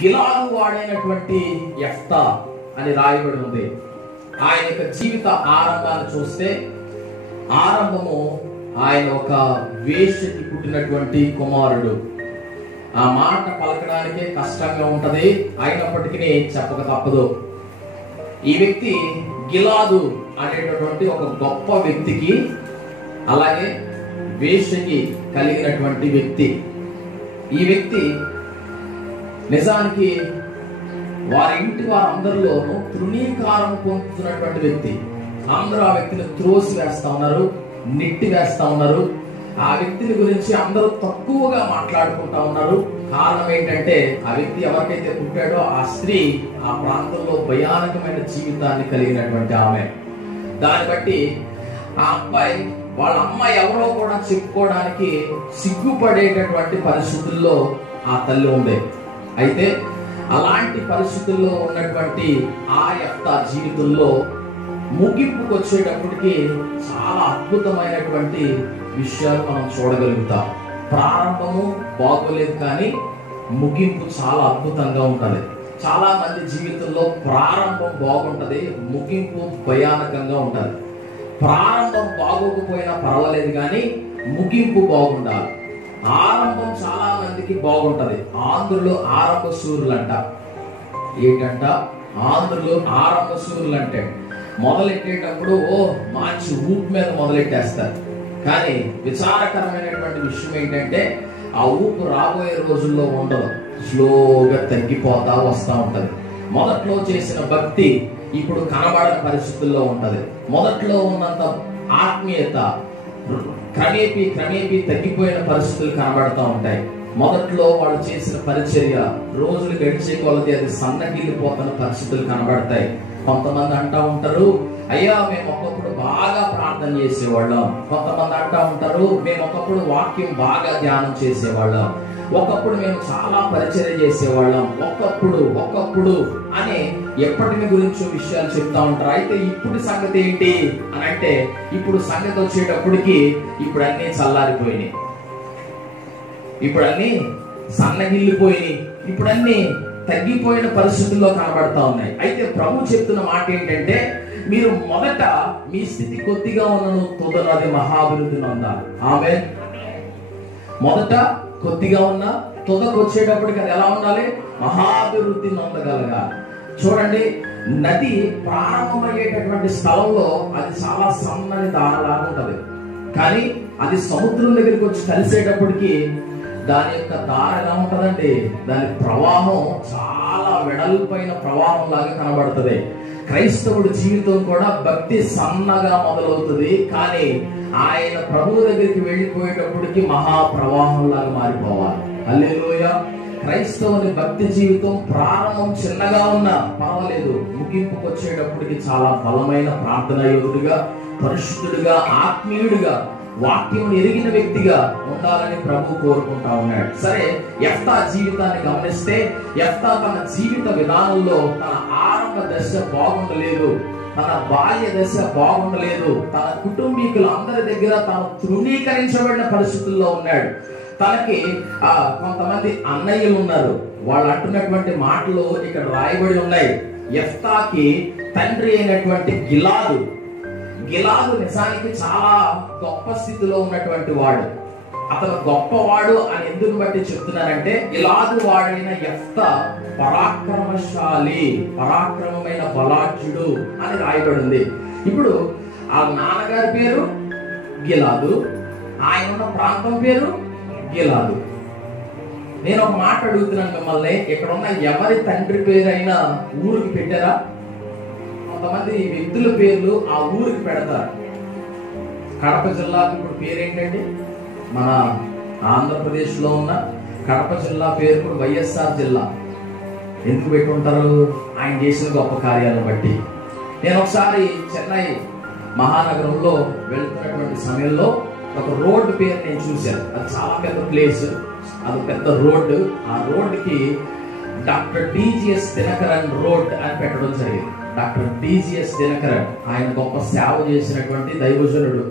గిలాదు వాడైనటువంటి యెఫ్తా అని రాయబడి ఉంది. ఆయన యొక్క జీవిత ఆరంభాన్ని చూస్తే, ఆరంభము ఆయన ఒక వేశ్యకి పుట్టినటువంటి కుమారుడు. ఆ మాట పలకడానికే కష్టంగా ఉంటది, అయినప్పటికీ చెప్పక తప్పదు. ఈ వ్యక్తి గిలాదు అనేటటువంటి ఒక గొప్ప వ్యక్తికి, అలాగే వేశ్యకి కలిగినటువంటి వ్యక్తి. ఈ వ్యక్తి నిజానికి వారి ఇంటి వారందరిలోనూ తృణీకారం పొందుతున్నటువంటి వ్యక్తి. అందరూ ఆ వ్యక్తిని త్రోసి వేస్తా ఉన్నారు, నెట్టి వేస్తా ఉన్నారు. ఆ వ్యక్తిని గురించి అందరూ తక్కువగా మాట్లాడుకుంటా ఉన్నారు. కారణం ఏంటంటే, ఆ వ్యక్తి ఎవరికైతే పుట్టాడో ఆ స్త్రీ ఆ ప్రాంతంలో భయానకమైన జీవితాన్ని కలిగినటువంటి ఆమె. దాన్ని బట్టి ఆ అబ్బాయి వాళ్ళ అమ్మ ఎవరో కూడా చెప్పుకోవడానికి సిగ్గుపడేటటువంటి పరిస్థితుల్లో ఆ తల్లి ఉంది. అయితే అలాంటి పరిస్థితుల్లో ఉన్నటువంటి ఆ యెఫ్తా జీవితంలో ముగింపుకు వచ్చేటప్పటికి చాలా అద్భుతమైనటువంటి విషయాలు మనం చూడగలుగుతాం. ప్రారంభము బాగోలేదు, కానీ ముగింపు చాలా అద్భుతంగా ఉంటది. చాలా మంది జీవితంలో ప్రారంభం బాగుంటది, ముగింపు భయానకంగా ఉంటది. ప్రారంభం బాగోకపోయినా పర్వాలేదు, కానీ ముగింపు బాగుండాలి. ఆరంభం చాలా మందికి బాగుంటది. ఆంధ్రులు ఆరంభ సూర్యులు అంట. ఏంటంట? ఆంధ్రులు ఆరంభ సూర్యులు అంటే మొదలెట్టేటప్పుడు మంచి ఊపు మీద మొదలెట్టేస్తారు. కానీ విచారకరమైనటువంటి విషయం ఏంటంటే, ఆ ఊపు రాబోయే రోజుల్లో ఉండదు, స్లోగా తగ్గిపోతా వస్తూ ఉంటది. మొదట్లో చేసిన భక్తి ఇప్పుడు కనబడని పరిస్థితుల్లో ఉంటది. మొదట్లో ఉన్నంత ఆత్మీయత క్రమేపీ తగ్గిపోయిన పరిస్థితులు కనబడతా ఉంటాయి. మొదట్లో వాళ్ళు చేసిన పరిచర్య రోజులు గడిచే కొలది అది సన్నగిల్లిపోతున్న పరిస్థితులు కనబడతాయి. కొంతమంది అంటా ఉంటారు, అయ్యా మేము ఒకప్పుడు బాగా ప్రార్థన చేసేవాళ్ళం. కొంతమంది అంటా ఉంటారు, మేము ఒకప్పుడు వాక్యం బాగా ధ్యానం చేసేవాళ్ళం. ఒకప్పుడు మేము చాలా పరిచర్య చేసేవాళ్ళం. ఒకప్పుడు అని ఎప్పటిని గురించో విషయాలు చెప్తా ఉంటారు. అయితే ఇప్పుడు సంగతి ఏంటి అని అంటే, ఇప్పుడు సంగతి వచ్చేటప్పటికి ఇప్పుడు అన్నీ చల్లారిపోయినాయి, ఇప్పుడు అన్నీ సన్నగిల్లిపోయినాయి, ఇప్పుడు అన్నీ తగ్గిపోయిన పరిస్థితుల్లో కనబడతా ఉన్నాయి. అయితే ప్రభు చెప్తున్న మాట ఏంటంటే, మీరు మొదట మీ స్థితి కొద్దిగా ఉన్నను తుదను అది మహాభివృద్ధిని పొందాలి. ఆమేన్. మొదట కొద్దిగా ఉన్న తుదకు వచ్చేటప్పటికి అది ఎలా ఉండాలి? మహాభివృద్ధిని పొందగలగాలి. చూడండి, నది ప్రారంభమయ్యేటటువంటి స్థలంలో అది చాలా సన్నని దారలాగా ఉంటది. కానీ అది సముద్రం దగ్గరికి వచ్చి కలిసేటప్పటికి దాని యొక్క దార ఎలా ఉంటదండి? దాని ప్రవాహం చాలా వెడల్పైన ప్రవాహం లాగా కనబడుతుంది. క్రైస్తవుడి జీవితం కూడా భక్తి సన్నగా మొదలవుతుంది, కానీ ఆయన ప్రభువు దగ్గరికి వెళ్ళిపోయేటప్పటికి మహాప్రవాహం లాగా మారిపోవాలి. హల్లెలూయా. క్రైస్తవుని భక్తి జీవితం ప్రారంభం చిన్నగా ఉన్నా పర్వాలేదు, ముగింపుకు వచ్చేటప్పటికి చాలా బలమైన ప్రార్థనా యోధుడిగా, పరిశుద్ధుడిగా, ఆత్మీయుడిగా, వాక్యం ఎరిగిన వ్యక్తిగా ఉండాలని ప్రభు కోరుకుంటా ఉన్నాడు. సరే, యెఫ్తా జీవితాన్ని గమనిస్తే, యెఫ్తా తన జీవిత విధానంలో తన ఆరంభ దశ బాగుండలేదు, తన బాల్య దశ బాగుండలేదు, తన కుటుంబీకులు అందరి దగ్గర తాను తృణీకరించబడిన పరిస్థితుల్లో ఉన్నాడు. తనకి కొంతమంది అన్నయ్యలు ఉన్నారు. వాళ్ళు అంటున్నటువంటి మాటలు ఇక్కడ రాయబడి ఉన్నాయి. యెఫ్తాకి తండ్రి అయినటువంటి గిలాదు నిజానికి చాలా గొప్ప స్థితిలో ఉన్నటువంటి వాడు. అతను గొప్పవాడు అని ఎందుకు బట్టి చెప్తున్నానంటే, గిలాదు వాడైన యెఫ్తా పరాక్రమశాలి, పరాక్రమమైన బలాఢ్యుడు అని రాయబడింది. ఇప్పుడు ఆ నాన్నగారి పేరు గిలాదు, ఆయన ఉన్న ప్రాంతం పేరు గిలాదు. నేను ఒక మాట అడుగుతున్నాను మిమ్మల్ని, ఇక్కడ ఉన్న ఎవరి తండ్రి పేరైనా ఊరికి పెట్టారా? కొంతమంది వ్యక్తుల పేర్లు ఆ ఊరికి పెడతారు. కడప జిల్లాకు ఇప్పుడు పేరేంటండి? మన ఆంధ్రప్రదేశ్ లో ఉన్న కడప జిల్లా పేరు కూడా వైఎస్ఆర్ జిల్లా. ఎందుకు పెట్టుకుంటారు? ఆయన చేసిన గొప్ప కార్యాలను బట్టి. నేను ఒకసారి చెన్నై మహానగరంలో వెళ్తున్నటువంటి సమయంలో ఒక రోడ్డు పేరు నేను చూశాను. అది చాలా పెద్ద ప్లేస్, అది పెద్ద రోడ్డు. ఆ రోడ్డుకి డాక్టర్ టీజీఎస్ దినకరన్ రోడ్ అని పెట్టడం జరిగింది. డాక్టర్ టీజీఎస్ దినకరన్ ఆయన గొప్ప సేవ చేసినటువంటి దైవజనుడు.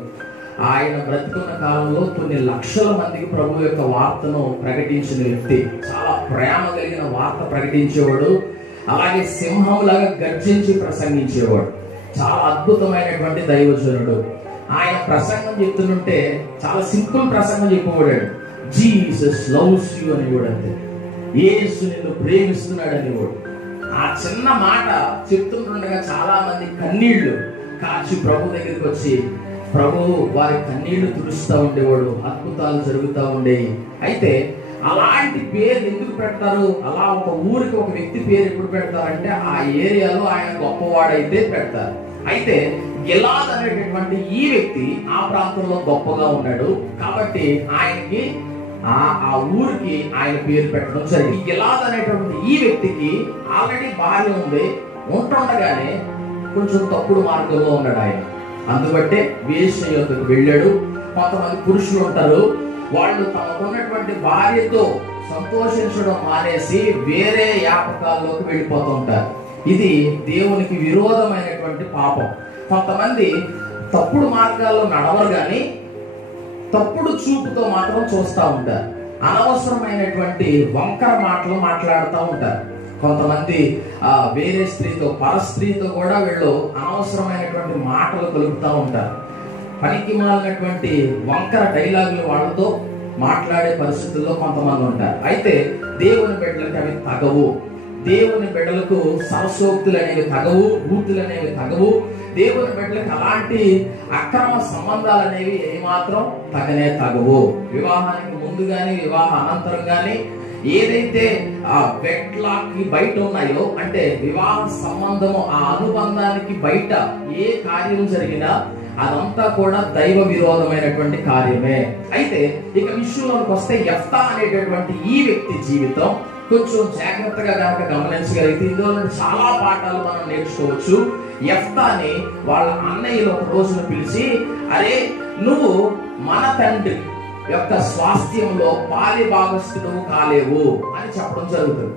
ఆయన బ్రతుకున్న కాలంలో కొన్ని లక్షల మందికి ప్రభు యొక్క వార్తను ప్రకటించిన వ్యక్తి. చాలా ప్రేమ కలిగిన వార్త ప్రకటించేవాడు, అలాగే సింహంలాగా గర్జించి ప్రసంగించేవాడు. చాలా అద్భుతమైనటువంటి దైవజనుడు. ఆయన ప్రసంగం చెప్తుంటే చాలా సింపుల్ ప్రసంగం చెప్పేవాడు. జీసస్ లవ్స్ యు అనేవాడు. అంతే, యేసు నిన్ను ప్రేమిస్తున్నాడు అనేవాడు. ఆ చిన్న మాట చెప్తుండగా చాలా మంది కన్నీళ్లు కాచి ప్రభు దగ్గరికి వచ్చి ప్రభు వారి కన్నీళ్లు తుడుస్తూ ఉండేవాడు. అద్భుతాలు జరుగుతూ ఉండేవి. అయితే అలాంటి పేరు ఎందుకు పెడతారు? అలా ఒక ఊరికి ఒక వ్యక్తి పేరు ఎప్పుడు పెడతారంటే ఆ ఏరియాలో ఆయన గొప్పవాడైతే పెడతారు. అయితే గిలాద్ అనేటటువంటి ఈ వ్యక్తి ఆ ప్రాంతంలో గొప్పగా ఉన్నాడు కాబట్టి ఆయనకి ఆ ఊరికి ఆయన పేరు పెట్టడం జరిగింది. గిలాద్ అనేటువంటి ఈ వ్యక్తికి ఆల్రెడీ భార్య ఉంది. ఉంటుండగానే కొంచెం తప్పుడు మార్గంలో ఉన్నాడు ఆయన. అందుబట్టే వేశ్య యొద్దకు వెళ్ళాడు. కొంతమంది పురుషులు ఉంటారు, వాళ్ళు తమకున్నటువంటి భార్యతో సంతోషించడం మానేసి వేరే యాపకాల్లోకి వెళ్ళిపోతూ ఉంటారు. ఇది దేవునికి విరోధమైనటువంటి పాపం. కొంతమంది తప్పుడు మార్గాల్లో నడవరు కానీ తప్పుడు చూపుతో మాత్రం చూస్తూ ఉంటారు. అనవసరమైనటువంటి వంకర మాటలు మాట్లాడుతూ ఉంటారు. కొంతమంది వేరే స్త్రీతో పరస్త్రీతో కూడా వీళ్ళు అనవసరమైనటువంటి మాటలు కలుపుతూ ఉంటారు. పనికి మాలినటువంటి వంకర డైలాగులు వాళ్ళతో మాట్లాడే పరిస్థితుల్లో కొంతమంది ఉంటారు. అయితే దేవుని బిడ్డలకి అవి తగవు. దేవుని బిడ్డలకు సరసోక్తులు అనేవి తగవు, బూతులు అనేవి తగవు. దేవుని బిడ్డలకు అలాంటి అక్రమ సంబంధాలు అనేవి ఏమాత్రం తగవు. వివాహానికి ముందు గాని వివాహ అనంతరం గాని ఏదైతే ఆ వెట్లాకి బయట ఉన్నాయో, అంటే వివాహ సంబంధము ఆ అనుబంధానికి బయట ఏ కార్యం జరిగినా అదంతా కూడా దైవ విరోధమైనటువంటి కార్యమే. అయితే ఇక విషయంలోకి వస్తే యెఫ్తా అనేటటువంటి ఈ వ్యక్తి జీవితం కొంచెం జాగ్రత్తగా కనుక గమనించగలిగితే ఇందులో నుండి చాలా పాఠాలు మనం నేర్చుకోవచ్చు. యెఫ్తాని వాళ్ళ అన్నయ్యలు ఒక రోజున పిలిచి, అరే నువ్వు మన తండ్రి యొక్క స్వాస్థ్యంలో పాలి భాగస్థుడు కాలేవు అని చెప్పడం జరుగుతుంది.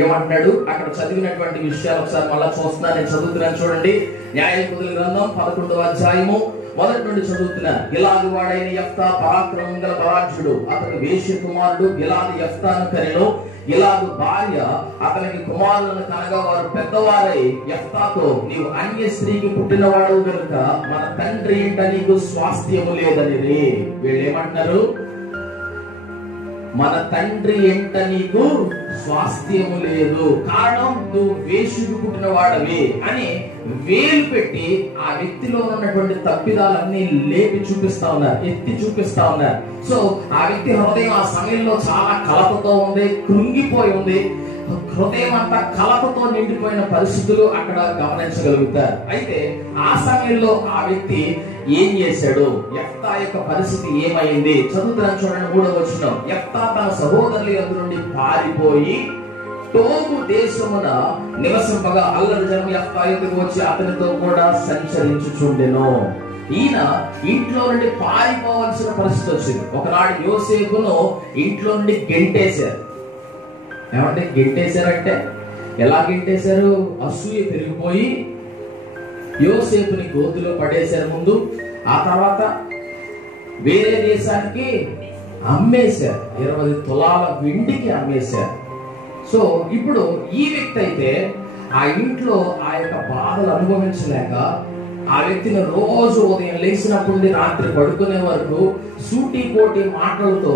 ఏమంటున్నాడు అక్కడ? చదివినటువంటి విషయాలు ఒకసారి మళ్ళా చూస్తున్నా, నేను చదువుతున్నాను చూడండి. న్యాయాధిపతుల గ్రంథం 11వ అధ్యాయము మొదటి నుండి చదువుతున్నాను. గిలాదు వాడైన యెఫ్తా పరాక్రమం గల బలాఢ్యుడు. అతని వేశ్య కుమారుడు గిలాదు యెఫ్తాను కనెను. గిలాదు భార్య అతనికి కుమారులను కనగా వారు పెద్దవారై యెఫ్తాతో, నీవు అన్య స్త్రీకి పుట్టినవాడు కనుక మన తండ్రి ఇంట నీకు స్వాస్థ్యము లేదని. వీళ్ళు ఏమంటున్నారు? మన తండ్రి ఎంట నీకు స్వాస్థ్యము లేదు, కారణం నువ్వు వేశ్యకు పుట్టిన వాడవి అని వేలు పెట్టి ఆ వ్యక్తిలో ఉన్నటువంటి తప్పిదాలన్నీ లేపి చూపిస్తా ఉన్నారు, ఎత్తి చూపిస్తా ఉన్నారు. సో ఆ వ్యక్తి హృదయం ఆ సమయంలో చాలా కలతతో ఉంది, కృంగిపోయి ఉంది. హృదయం అంతా కలతతో నిండిపోయిన పరిస్థితులు అక్కడ గమనించగలుగుతారు. అయితే ఆ సమయంలో ఆ వ్యక్తి ఏం చేశాడు? యెఫ్తా యొక్క పరిస్థితి ఏమైంది? చదువుతున్నాను చూడండి 3వ వచనం. యెఫ్తా తన సహోదరుల యొద్ద నుండి పారిపోయి టోబు దేశమున నివసింపగా అల్లరి జనం యెఫ్తా యొద్దకు వచ్చి అతనితో కూడా సంచరించుచుండెను. ఈయన ఇంట్లో నుండి పారిపోవలసిన పరిస్థితి వచ్చింది. ఒకనాడు యోసేపును ఇంట్లో నుండి గెంటేశారు. ఏమంటే గెంటేశారంటే ఎలా గెంటేశారు? అసూయ పెరిగిపోయి యోసేపుని గోతిలో పడేశారు ముందు. ఆ తర్వాత వేరే దేశానికి అమ్మేశారు, 20 తులాల వెండికి అమ్మేశారు. సో ఇప్పుడు ఈ వ్యక్తి అయితే ఆ ఇంట్లో ఆ యొక్క బాధలు అనుభవించలేక ఆ వ్యక్తిని రోజు ఉదయం లేచినప్పుడు రాత్రి పడుకునే వరకు సూటి కోటి మాటలతో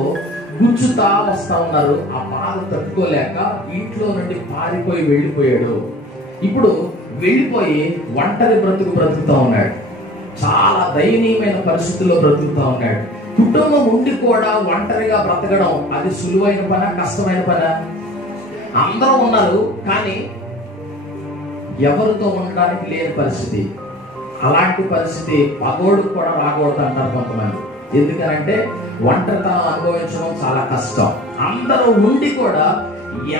గుచ్చుతా వస్తా ఉన్నారు. ఆ బాధ తట్టుకోలేక ఇంట్లో నుండి పారిపోయి వెళ్ళిపోయాడు. ఇప్పుడు వెళ్ళిపోయి ఒంటరి బ్రతుకుతా ఉన్నాడు. చాలా దయనీయమైన పరిస్థితుల్లో బ్రతుకుతా ఉన్నాడు. కుటుంబం ఉండి కూడా ఒంటరిగా బ్రతకడం అది సులువైన పనా, కష్టమైన పనా? అందరూ ఉన్నారు కానీ ఎవరితో ఉండడానికి లేని పరిస్థితి. అలాంటి పరిస్థితి పగోడు కూడా రాకూడదు అంటారు కొంతమంది. ఎందుకనంటే ఒంటరితనం అనుభవించడం చాలా కష్టం. అందరూ ఉండి కూడా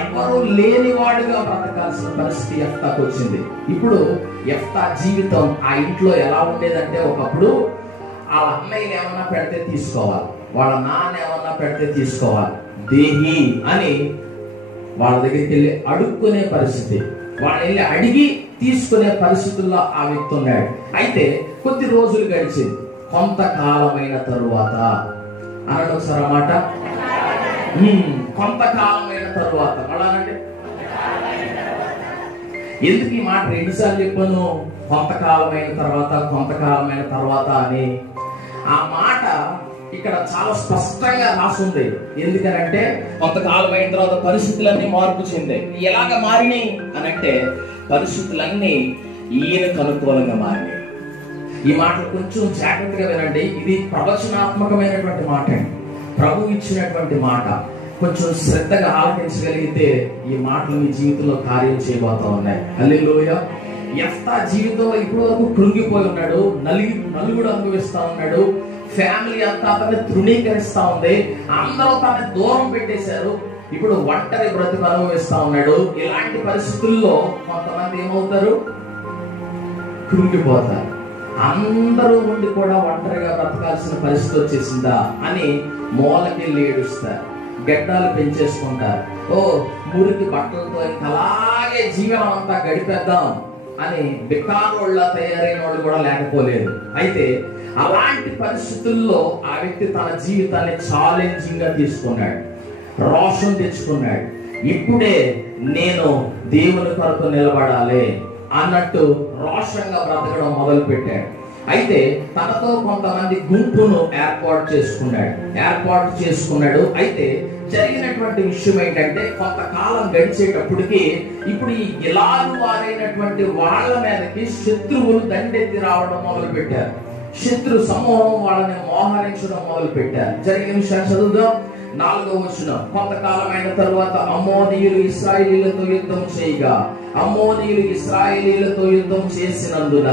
ఎవరు లేనివాడుగా బ్రతకాల్సిన పరిస్థితి యెఫ్తాకు వచ్చింది. ఇప్పుడు యెఫ్తా జీవితం ఆ ఇంట్లో ఎలా ఉండేదంటే, ఒకప్పుడు వాళ్ళ అన్నయ్యని ఏమన్నా పెడితే తీసుకోవాలి, వాళ్ళ నాన్న ఏమన్నా పెడితే తీసుకోవాలి, దేహి అని వాళ్ళ దగ్గరికి వెళ్ళి అడుక్కునే పరిస్థితి, వాళ్ళు వెళ్ళి అడిగి తీసుకునే పరిస్థితుల్లో ఆ వ్యక్తి ఉన్నాడు. అయితే కొద్ది రోజులు గడిచింది. కొంతకాలమైన తరువాత అన్నాడు ఒకసారి అన్నమాట. కొంతకాలమైన తరువాత అలానంటే ఎందుకు ఈ మాట రెండుసార్లు చెప్పాను? కొంతకాలమైన తర్వాత అని. ఆ మాట ఇక్కడ చాలా స్పష్టంగా రాసుంది. ఎందుకనంటే కొంతకాలమైన తర్వాత పరిస్థితులన్నీ మార్పు చెందాయి. ఎలాగ మారినాయి అని అంటే పరిస్థితులన్నీ ఈయనకు అనుకూలంగా మారినాయి. ఈ మాటలు కొంచెం జాగ్రత్తగా వినండి. ఇది ప్రవచనాత్మకమైనటువంటి మాట, ప్రభు ఇచ్చినటువంటి మాట. కొంచెం శ్రద్ధగా ఆలకించగలిగితే ఈ మాటలు మీ జీవితంలో కార్యం చేయబోతా ఉన్నాయి. హల్లెలూయా. యెఫ్తా జీవితంలో ఇప్పటి వరకు కృంగిపోయి ఉన్నాడు, నలుగుడు అనుభవిస్తా ఉన్నాడు. ఫ్యామిలీ అంతా అతన్ని తృణీకరిస్తా ఉంది, అందరూ తనని దూరం పెట్టేశారు. ఇప్పుడు ఒంటరి బ్రతుకు అనుభవిస్తా ఉన్నాడు. ఇలాంటి పరిస్థితుల్లో కొంతమంది ఏమవుతారు? కృంగిపోతారు. అందరూ ఉండి కూడా ఒంటరిగా బ్రతకాల్సిన పరిస్థితి వచ్చేసిందా అని మూలకెళ్ళి ఏడుస్తారు, గడ్డాలు పెంచేసుకుంటారు. మురికి బట్టలతో ఇంకా అలాగే జీవనం అంతా గడిపేద్దాం అని బికారోళ్ళ తయారైన వాళ్ళు కూడా లేకపోలేదు. అయితే అలాంటి పరిస్థితుల్లో ఆ వ్యక్తి తన జీవితాన్ని ఛాలెంజింగ్ గా తీసుకున్నాడు, రోషం తెచ్చుకున్నాడు. ఇప్పుడే నేను దేవుని కొరకు నిలబడాలి అన్నట్టు రోషంగా బ్రతకడం మొదలు పెట్టాడు. అయితే తనతో కొంతమంది గుంపును ఏర్పాటు చేసుకున్నాడు. అయితే జరిగినటువంటి విషయం ఏంటంటే కొంతకాలం గడిచేటప్పటికి ఇప్పుడు ఈ గిలాదు వారైనటువంటి వాళ్ళ మీదకి శత్రువులు దండెత్తి రావడం మొదలు పెట్టారు. శత్రు సమూహం వాళ్ళని మోహరించడం మొదలు పెట్టారు. జరిగిన విషయాన్ని చదువుదాం. 4వ వచనం. కొంతకాలమైన తరువాత అమ్మోనీయులు ఇశ్రాయేలీయులతో యుద్ధం చేయగా అమ్మోనీయులు ఇశ్రాయేలీయులతో యుద్ధం చేసినందున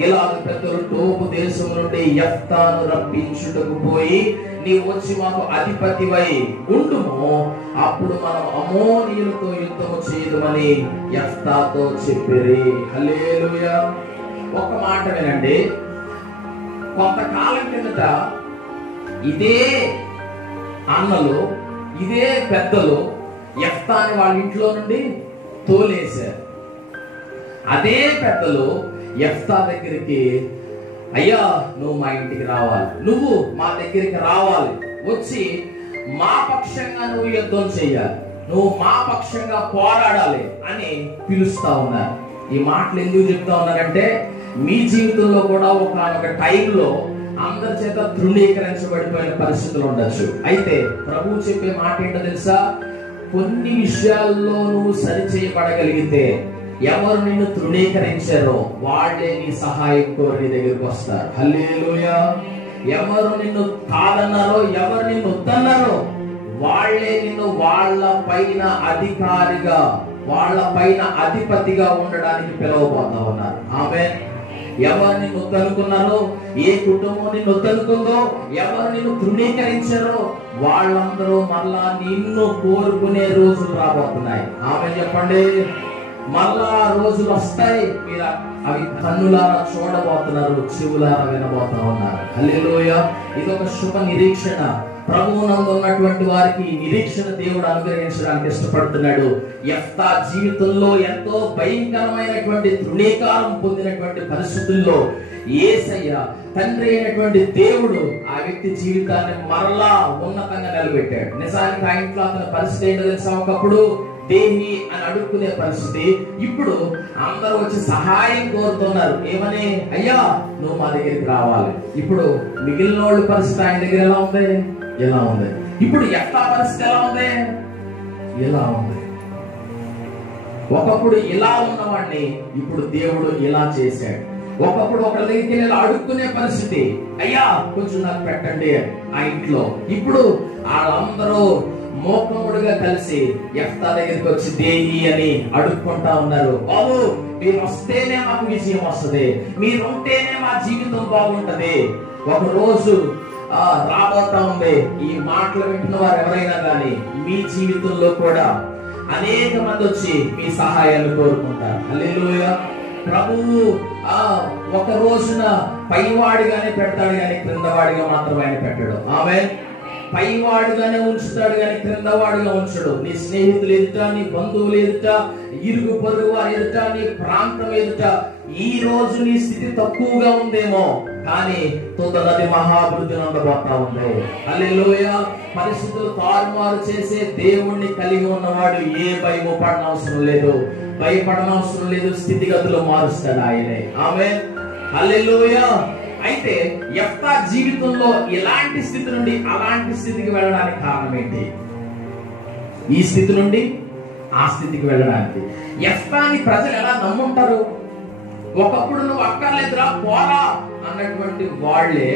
గిలాదు పెద్దలు టోబు దేశం నుండి యెఫ్తాను రప్పించుటకు పోయి, నీవు వచ్చి మాకు అధిపతివై ఉండుము, అప్పుడు మనం అమ్మోనీయులతో యుద్ధము చేయదుమని యెఫ్తాతో చెప్పిరి. హల్లెలూయా. ఒక మాట వినండి. కొంతకాలం కిందట ఇదే అన్నలు, ఇదే పెద్దలు యెఫ్తాని వాళ్ళ ఇంట్లో నుండి తోలేశారు. అదే పెద్దలు యెఫ్తా దగ్గరికి, అయ్యా నువ్వు మా ఇంటికి రావాలి, నువ్వు మా దగ్గరికి రావాలి, వచ్చి మా పక్షంగా నువ్వు యుద్ధం చేయాలి, నువ్వు మా పక్షంగా పోరాడాలి అని పిలుస్తా ఉన్నారు. ఈ మాటలు ఎందుకు చెప్తా ఉన్నారంటే మీ జీవితంలో కూడా ఒక టైంలో అందరి చేత తృణీకరించబడిపోయిన పరిస్థితులు ఉండొచ్చు. అయితే ప్రభువు చెప్పే మాట ఏంటో తెలుసా? కొన్ని విషయాల్లో నువ్వు సరిచేయబడగలిగితే ఎవరు నిన్ను తృణీకరించారో వాళ్ళే నీ సహాయం కోరి నీ దగ్గరికి వస్తారు. హల్లెలూయా. ఎవరు నిన్ను కాదన్నారో, ఎవరు నిన్ను వద్దన్నారో వాళ్ళే నిన్ను వాళ్ళ పైన అధికారిగా, వాళ్ళ పైన అధిపతిగా ఉండడానికి పిలవబోతా ఉన్నారు. ఆమేన్. ఎవరు నిన్ను వద్దనుకున్నారో, ఏ కుటుంబం నిన్ను వద్దనుకుందో, ఎవరు నిన్ను తృణీకరించారో వాళ్ళందరూ మళ్ళా నిన్ను కోరుకునే రోజులు రాబోతున్నాయి. ఆమేన్ చెప్పండి. మళ్ళా రోజులు వస్తాయి, మీరు అవి కన్నులారా చూడబోతున్నారు, చెవులారా వినబోతా ఉన్నారు. హల్లెలూయా. ఇది ఒక శుభ నిరీక్షణ. ప్రభువునందు ఉన్నటువంటి వారికి నిరీక్షణ దేవుడు అనుగ్రహించడానికి ఇష్టపడుతున్నాడు. యెఫ్తా జీవితంలో ఎంతో భయంకరమైనటువంటి తృణీకారం పొందినటువంటి పరిస్థితుల్లో యేసయ్య తండ్రి అయినటువంటి దేవుడు ఆ వ్యక్తి జీవితాన్ని మరలా ఉన్నతంగా నిలబెట్టాడు. నిజానికి ఆ ఇంట్లో అతని పరిస్థితి ఏంటో తెలుసా? ఒకప్పుడు దేహి అని అడుక్కునే పరిస్థితి. ఇప్పుడు అందరూ వచ్చి సహాయం కోరుతున్నారు. ఏమని? అయ్యా నువ్వు మా దగ్గరికి రావాలి. ఇప్పుడు మిగిలిన వాళ్ళ పరిస్థితి ఆయన దగ్గర ఎలా ఉంది? ఎలా ఉంది? ఇప్పుడు యెఫ్తా పరిస్థితి ఎలా ఉంది? ఎలా ఉంది? ఒకప్పుడు ఇలా ఉన్నవాడిని ఇప్పుడు దేవుడు ఇలా చేశాడు. ఒకప్పుడు ఒకరి దగ్గరికి వెళ్ళి అడుక్కునే పరిస్థితి, అయ్యా కొంచెం నాకు పెట్టండి ఆ ఇంట్లో. ఇప్పుడు వాళ్ళందరూ మోకముడుగా కలిసి యెఫ్తా దగ్గరికి వచ్చి దేహి అని అడుక్కుంటా ఉన్నారు. బాబు మీరు వస్తేనే మాకు విజయం వస్తుంది, మీరు ఉంటేనే మా జీవితం బాగుంటది. ఒక రోజు రాబోతా ఉంది. ఈ మాటలు వింటున్న వారు ఎవరైనా కానీ మీ జీవితంలో కూడా అనేక మంది వచ్చి మీ సహాయాన్ని కోరుకుంటారు. హల్లెలూయా. ప్రభువు ఒక రోజున పైవాడిగానే పెడతాడు కానీ క్రిందవాడిగా మాత్రం ఆయన పెట్టాడు. ఆమేన్. పైవాడుగానే ఉంచుతాడు కానీ క్రింద వాడుగా ఉంచడు. నీ స్నేహితులు ఎదుట, నీ బంధువులు ఎదుట, ఇరుగు పొరుగు వారి ఎదుట, నీ ప్రాంతం ఎదుట ఈ రోజు నీ స్థితి తక్కువగా ఉందేమో, కానీ తుదనది మహాభివృద్ధి ఉండబోతా ఉంది. హల్లెలూయా. పరిస్థితులు తారుమారు చేసే దేవుణ్ణి కలిగి ఉన్నవాడు ఏ భయము పడనవసరం లేదు, భయపడనవసరం లేదు. స్థితిగతులు మారుస్తాడు ఆయనే. ఆమేన్. హల్లెలూయా. అయితే యెఫ్తా జీవితంలో ఇలాంటి స్థితి నుండి అలాంటి స్థితికి వెళ్ళడానికి కారణం ఏంటి? ఈ స్థితి నుండి ఆ స్థితికి వెళ్ళడానికి యెఫ్తాని ప్రజలు ఎలా నమ్ముంటారు? ఒకప్పుడు నువ్వు అక్కర్లేదురా పోరా అన్నటువంటి వాళ్ళే,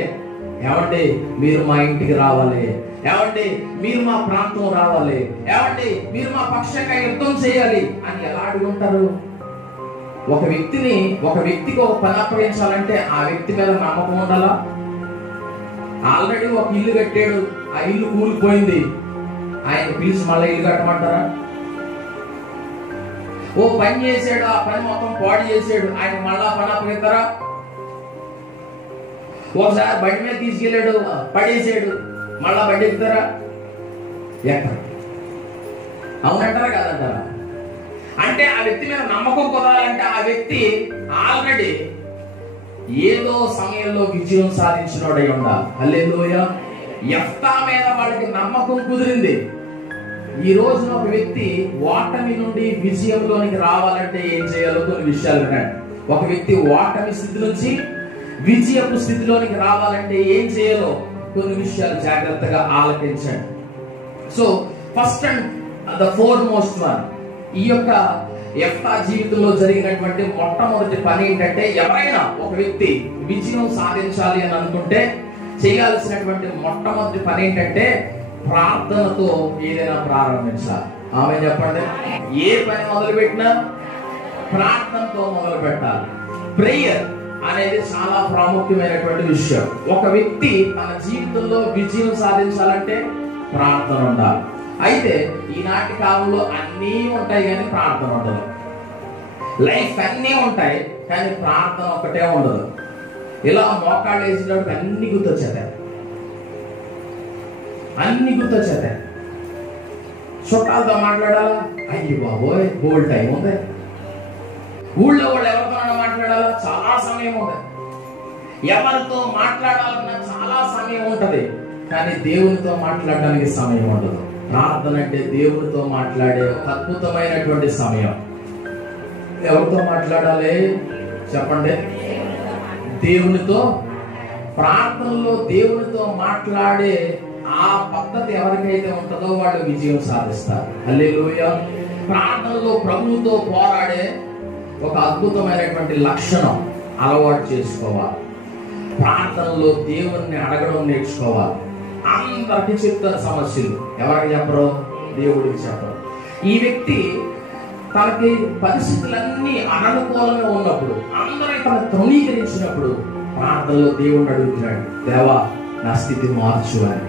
ఏమండి మీరు మా ఇంటికి రావాలి, ఏమండి మీరు మా ప్రాంతం రావాలి, ఏమండి మీరు మా పక్షంగా యుద్ధం చేయాలి అని ఎలా అడుగుంటారు? ఒక వ్యక్తికి ఒక పని అప్పగించాలంటే ఆ వ్యక్తి మీద నమ్మకం ఉండాలా? ఆల్రెడీ ఒక ఇల్లు కట్టాడు, ఆ ఇల్లు కూలిపోయింది, ఆయన పిలిచి మళ్ళీ ఇల్లు కట్టమంటారా? ఓ పని చేసాడు, ఆ పని మొత్తం పాడు చేసాడు, ఆయన మళ్ళా పని అప్పగిస్తారా? ఒకసారి బండి మీద తీసుకెళ్ళాడు, పడేసాడు, మళ్ళా బండి ఎక్కుతారా? ఎక్కడ? అవునంటారా కాదంటారా? అంటే ఆ వ్యక్తి మీద నమ్మకం కుదరాలంటే ఆ వ్యక్తి ఆల్రెడీ ఏదో సమయంలో విజయం సాధించినోడై ఉండాలి. హల్లెలూయా. యెఫ్తా మీద వాళ్ళకి నమ్మకం కుదిరింది. ఈ రోజున ఒక వ్యక్తి ఓటమి నుండి విజయంలోనికి రావాలంటే ఏం చేయాలో కొన్ని విషయాలు వినండి. ఒక వ్యక్తి ఓటమి స్థితి నుంచి విజయపు స్థితిలోనికి రావాలంటే ఏం చేయాలో కొన్ని విషయాలు జాగ్రత్తగా ఆలకించండి. So first and the foremost one, ఈ యొక్క యెఫ్తా జీవితంలో జరిగినటువంటి మొట్టమొదటి పని ఏంటంటే, ఎవరైనా ఒక వ్యక్తి విజయం సాధించాలి అని అనుకుంటే చేయాల్సినటువంటి మొట్టమొదటి పని ఏంటంటే ప్రార్థనతో ఏదైనా ప్రారంభించాలి. ఆమె చెప్పండి. ఏ పని మొదలు పెట్టినా ప్రార్థనతో మొదలు పెట్టాలి. ప్రేయర్ అనేది చాలా ప్రాముఖ్యమైనటువంటి విషయం. ఒక వ్యక్తి తన జీవితంలో విజయం సాధించాలంటే ప్రార్థన ఉండాలి. అయితే ఈనాటి కాలంలో అన్నీ ఉంటాయి కానీ ప్రార్థన ఉండదు. లైఫ్ అన్నీ ఉంటాయి కానీ ప్రార్థన ఒక్కటే ఉండదు. ఇలా మోకాళ్ళు వేసినప్పుడు అన్ని గుర్తొచ్చేతాయి, అన్ని గుర్తొచ్చేతాయి. చుట్టాలతో మాట్లాడాలా, అయ్యి బాబోయ్ బోల్డ్ టైం ఉంది. ఊళ్ళో వాళ్ళు ఎవరితో మాట్లాడాలా, చాలా సమయం ఉంది. ఎవరితో మాట్లాడాలన్నా చాలా సమయం ఉంటది, కానీ దేవునితో మాట్లాడడానికి సమయం ఉండదు. ప్రార్థన అంటే దేవునితో మాట్లాడే అద్భుతమైనటువంటి సమయం. ఎవరితో మాట్లాడాలి చెప్పండి? దేవునితో. ప్రార్థనలో దేవునితో మాట్లాడే ఆ పద్ధతి ఎవరికైతే ఉంటుందో వాళ్ళు విజయం సాధిస్తారు. హల్లెలూయా. ప్రార్థనలో ప్రభువుతో పోరాడే ఒక అద్భుతమైనటువంటి లక్షణం అలవాటు చేసుకోవాలి. ప్రార్థనలో దేవుణ్ణి అడగడం నేర్చుకోవాలి. అందరికి చెప్తారు సమస్యలు, ఎవరికి చెప్పరు? దేవుడికి చెప్పరు. ఈ వ్యక్తి తనకి పరిస్థితులన్నీ అననుకూలంగా ఉన్నప్పుడు, అందరినీ తను తృణీకరించినప్పుడు ప్రార్థనలో దేవుణ్ణి అడుగుతున్నాడు, దేవా నా స్థితి మార్చు అని.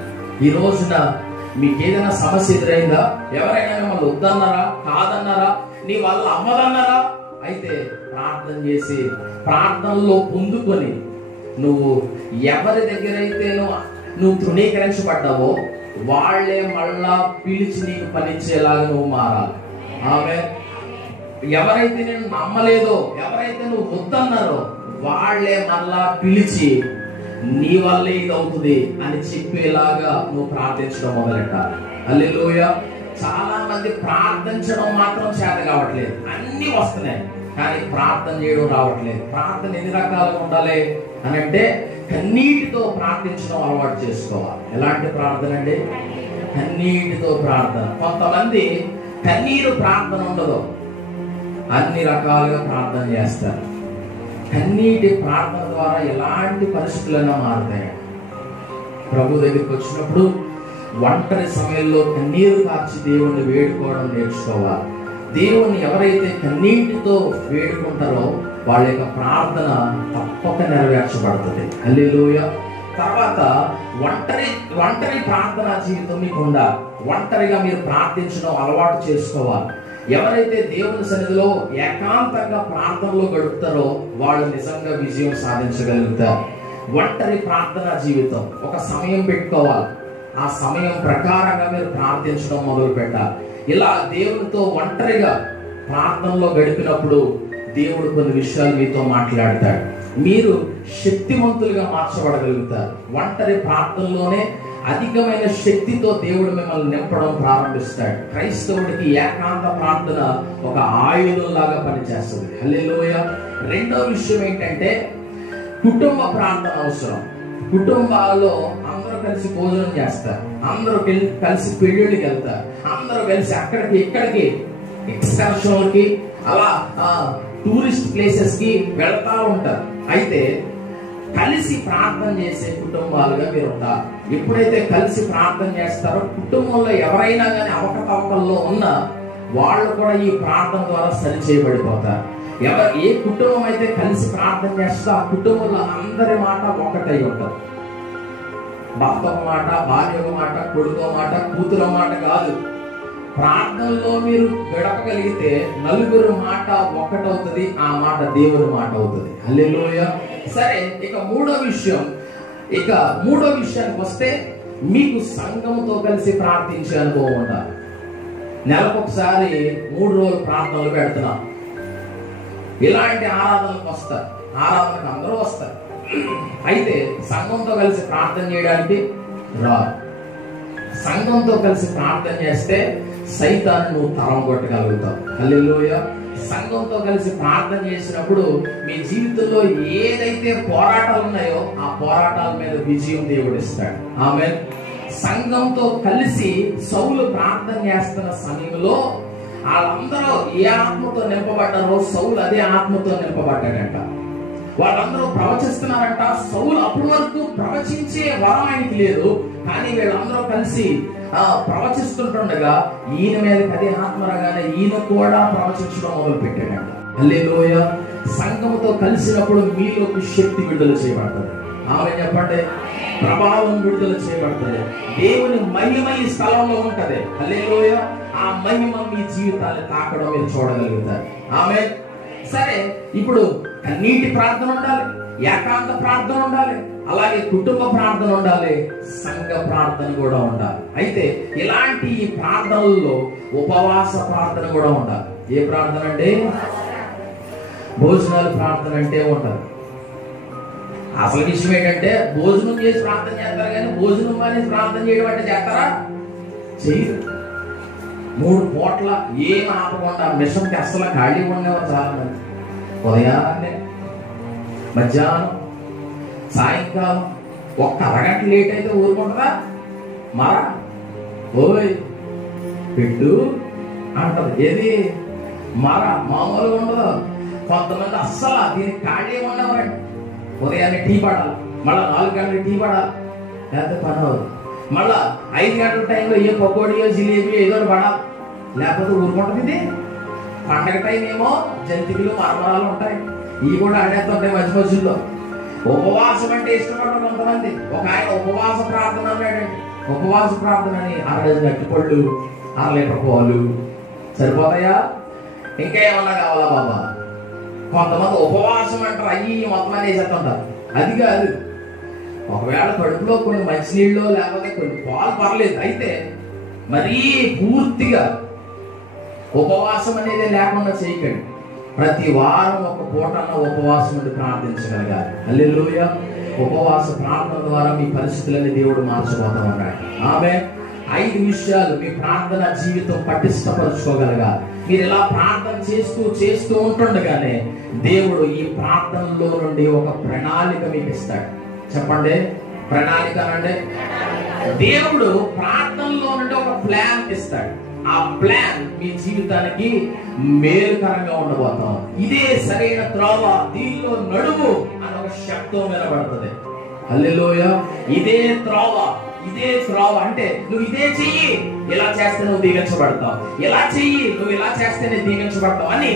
ఈ రోజున మీకు ఏదైనా సమస్య ఎదురైందా? ఎవరైనా మిమ్మల్ని వద్దన్నారా, కాదన్నారా, నీ వల్ల అవ్వదన్నారా? అయితే ప్రార్థన చేసి ప్రార్థనలో పొందుకొని నువ్వు ఎవరి దగ్గర అయితే నువ్వు తృణీకరించబడ్డావో వాళ్లే మళ్ళా పిలిచి నీకు పనిచేలాగా నువ్వు మారాలి. ఆమె ఎవరైతే నేను నమ్మలేదో, ఎవరైతే నువ్వు వద్దన్నారో వాళ్లే మళ్ళా పిలిచి నీ వల్లే ఇది అవుతుంది అని చెప్పేలాగా నువ్వు ప్రార్థించడం మొదలెట్టాలి. హల్లెలూయా. చాలా మంది ప్రార్థించడం మాత్రం చేత కావట్లేదు, అన్ని వస్తున్నాయి కానీ ప్రార్థన చేయడం రావట్లేదు. ప్రార్థన ఎన్ని రకాలుగా ఉండాలి అని అంటే, కన్నీటితో ప్రార్థించడం అలవాటు చేసుకోవాలి. ఎలాంటి ప్రార్థన అండి? కన్నీటితో ప్రార్థన. కొంతమంది కన్నీరు ప్రార్థన ఉండదు, అన్ని రకాలుగా ప్రార్థన చేస్తారు. కన్నీటి ప్రార్థన ద్వారా ఎలాంటి పరిస్థితులైనా మారుతాయి. ప్రభు దగ్గరికి వచ్చినప్పుడు ఒంటరి సమయంలో కన్నీరు కార్చి దేవుణ్ణి వేడుకోవడం నేర్చుకోవాలి. దేవుణ్ణి ఎవరైతే కన్నీటితో వేడుకుంటారో వాళ్ళ యొక్క ప్రార్థన తప్పక నెరవేర్చబడుతుంది. హల్లెలూయా. తర్వాత ఒంటరి ప్రార్థనా జీవితం మీకు ఉండాలి. ఒంటరిగా మీరు ప్రార్థించడం అలవాటు చేసుకోవాలి. ఎవరైతే దేవుని సన్నిధిలో ఏకాంతంగా ప్రార్థనలో గడుపుతారో వాళ్ళు నిజంగా విజయం సాధించగలుగుతారు. ఒంటరి ప్రార్థనా జీవితం ఒక సమయం పెట్టుకోవాలి. ఆ సమయం ప్రకారంగా మీరు ప్రార్థించడం మొదలు పెట్టాలి. ఇలా దేవునితో ఒంటరిగా ప్రార్థనలో గడిపినప్పుడు దేవుడు కొన్ని విషయాలు మీతో మాట్లాడతాడు. మీరు శక్తివంతులుగా మార్చబడగలుగుతారు. ఒంటరి ప్రార్థనలోనే అధికమైన శక్తితో దేవుడు మిమ్మల్ని నింపడం ప్రారంభిస్తాడు. క్రైస్తవుడికి ఏకాంత ప్రార్థన ఒక ఆయుధం లాగా పనిచేస్తుంది. హల్లెలూయా. రెండో విషయం ఏంటంటే కుటుంబ ప్రార్థన అవసరం. కుటుంబాల్లో అందరూ కలిసి భోజనం చేస్తారు, అందరూ కలిసి పెళ్ళిళ్ళకి వెళ్తారు, అందరూ కలిసి అక్కడికి ఇక్కడికి ఎక్స్కర్షన్లకి అలా టూరిస్ట్ ప్లేసెస్ కి వెళ్తా ఉంటారు. అయితే కలిసి ప్రార్థన చేసే కుటుంబాలుగా మీరు ఉంటారు. ఎప్పుడైతే కలిసి ప్రార్థన చేస్తారో కుటుంబంలో ఎవరైనా కానీ అవకతవకల్లో ఉన్నా వాళ్ళు కూడా ఈ ప్రార్థన ద్వారా సరి చేయబడిపోతారు. ఏ కుటుంబం అయితే కలిసి ప్రార్థన చేస్తా ఆ కుటుంబంలో అందరి మాట ఒక్కటై ఉంటారు. భర్త ఒక మాట, భార్య ఒక మాట, కొడుకు మాట, కూతురు మాట కాదు. ప్రార్థనలో మీరు గడపగలిగితే నలుగురు మాట ఒక్కటవుతుంది. ఆ మాట దేవుని మాట అవుతుంది. హల్లెలూయా. సరే, ఇక మూడో విషయానికి వస్తే మీకు సంఘంతో కలిసి ప్రార్థించే అనుభవం ఉండాలి. నెలకొకసారి 3 రోజులు ప్రార్థనలు పెడుతున్నాం. ఇలాంటి ఆరాధనలకు వస్తారు, ఆరాధనకు అందరూ వస్తారు. అయితే సంఘంతో కలిసి ప్రార్థన చేయడానికి రాదు. సంఘంతో కలిసి ప్రార్థన చేస్తే సైతాన్ని నువ్వు తరం కొట్టగలుగుతావు. హల్లెలూయా. సంఘంతో కలిసి ప్రార్థన చేసినప్పుడు మీ జీవితంలో ఏదైతే పోరాటాలు ఉన్నాయో ఆ పోరాటాల మీద విజయం దేవుడు ఇస్తాడు. ఆమేన్. సంఘంతో కలిసి సౌలు ప్రార్థన చేస్తున్న సమయంలో వాళ్ళందరూ ఏ ఆత్మతో నింపబడ్డారో సౌలు అదే ఆత్మతో నింపబడ్డాడంట. వాళ్ళందరూ ప్రవచిస్తున్నారంట. సౌలు అప్పటి వరకు ప్రవచించే వరం ఆయనకి లేదు, కానీ వీళ్ళందరూ కలిసి ప్రవచిస్తుంటుండగా ఈయన మీద అదే ఆత్మ రాగానే ఈయన కూడా ప్రవచించడం మొదలు పెట్టాడంట. హల్లెలూయా. సంఘంతో కలిసినప్పుడు మీలోకి శక్తి విడుదల చేయబడుతుంది. ఆమె చెప్పండి. ప్రభావం విడుదల చేయబడుతుంది. దేవుని మహిమ ఈ స్థలంలో ఉంటది. హల్లెలూయా. ఆ మహిమ మీ జీవితాన్ని తాకడం మీరు చూడగలుగుతారు. ఆమె. సరే, ఇప్పుడు కన్నీటి ప్రార్థన ఉండాలి, ఏకాంత ప్రార్థన ఉండాలి, అలాగే కుటుంబ ప్రార్థన ఉండాలి, సంఘ ప్రార్థన కూడా ఉండాలి. అయితే ఇలాంటి ఈ ప్రార్థనల్లో ఉపవాస ప్రార్థన కూడా ఉండాలి. ఏ ప్రార్థన అంటే భోజనాలు ప్రార్థన అంటే ఉంటది. అసలు విషయం ఏంటంటే భోజనం చేసి ప్రార్థన చేస్తారు, కానీ భోజనం మానేసి ప్రార్థన చేయడం అంటే చేస్తారా? చేయరు. 3 పూట్ల ఏం ఆపకుండా మిషన్కి అస్సలు ఖాళీ ఉండేవారు చాలా మంది. ఉదయాన్నే, మధ్యాహ్నం, సాయంకాలం ఒక్క అరగంట లేట్ అయితే ఊరుకుంటుందా? మరా ఓయ్ పెట్టు అంటది. ఏది మరా మామూలుగా ఉండదు. కొంతమంది అస్సలు దీనికి ఖాళీ ఉండేవారండి. ఉదయాన్నే టీ పడాలి, మళ్ళీ 4 గంటలకు టీ పడాలి, లేకపోతే పని అవ్వదు. మళ్ళా 5 గంటల టైంలో ఏ పకోడియో జిలేబీ ఏదో పడాలి, లేకపోతే ఊరుకుంటుంది. ఇది పండగ టైం ఏమో జంతికలు మరమరాలు ఉంటాయి, ఇవి కూడా ఆడేస్తుంటాయి మధ్య మధ్యలో. ఉపవాసం అంటే ఇష్టపడరు కొంతమంది. ఒక ఆయన ఉపవాస ప్రార్థన అన్నాడండి. ఉపవాస ప్రార్థన అని 6 డజన్ అరటిపళ్ళు, 1 లీటర్ పాలు సరిపోతాయా? ఇంకా ఏమన్నా కావాలా బాబా? కొంతమంది ఉపవాసం అంటారు, అయ్యి మొత్తం అని వేసేస్తుంటారు. అది కాదు. ఒకవేళ కడుపులో కొన్ని మంచినీళ్ళు లేకపోతే కొన్ని పాలు పర్లేదు. అయితే మరీ పూర్తిగా ఉపవాసం అనేది లేకుండా చేయకండి. ప్రతి వారం ఒక పూటన్న ఉపవాసం ఉండి ప్రార్థించగలగాలి. హల్లెలూయా. ఉపవాస ప్రార్థన ద్వారా మీ పరిస్థితులని దేవుడు మార్చబోతా ఉన్నాడు. ఆమె 5 విషయాలు మీ ప్రార్థన జీవితం పటిష్టపరచుకోగలగాలి. మీరు ఇలా ప్రార్థన చేస్తూ ఉంటుండగానే దేవుడు ఈ ప్రార్థనలో నుండి ఒక ప్రణాళిక మీకు ఇస్తాడు. చెప్పండి, ప్రణాళిక అంటే దేవుడు ప్రార్థనలో నుండి ఒక ప్లాన్ ఇస్తాడు. ఆ ప్లాన్ మీ జీవితానికి మేలుకరంగా ఉండబోతాం. ఇదే సరైన త్రోవ, దీనిలో నడువు అని ఒక శబ్దం వినబడుతుంది. హల్లెలూయా. ఇదే త్రోవ అంటే నువ్వు ఇదే చెయ్యి, ఇలా చేస్తే నువ్వు దీవించబడతావు, ఇలా చెయ్యి, నువ్వు ఇలా చేస్తేనే దీవించబడతావు అని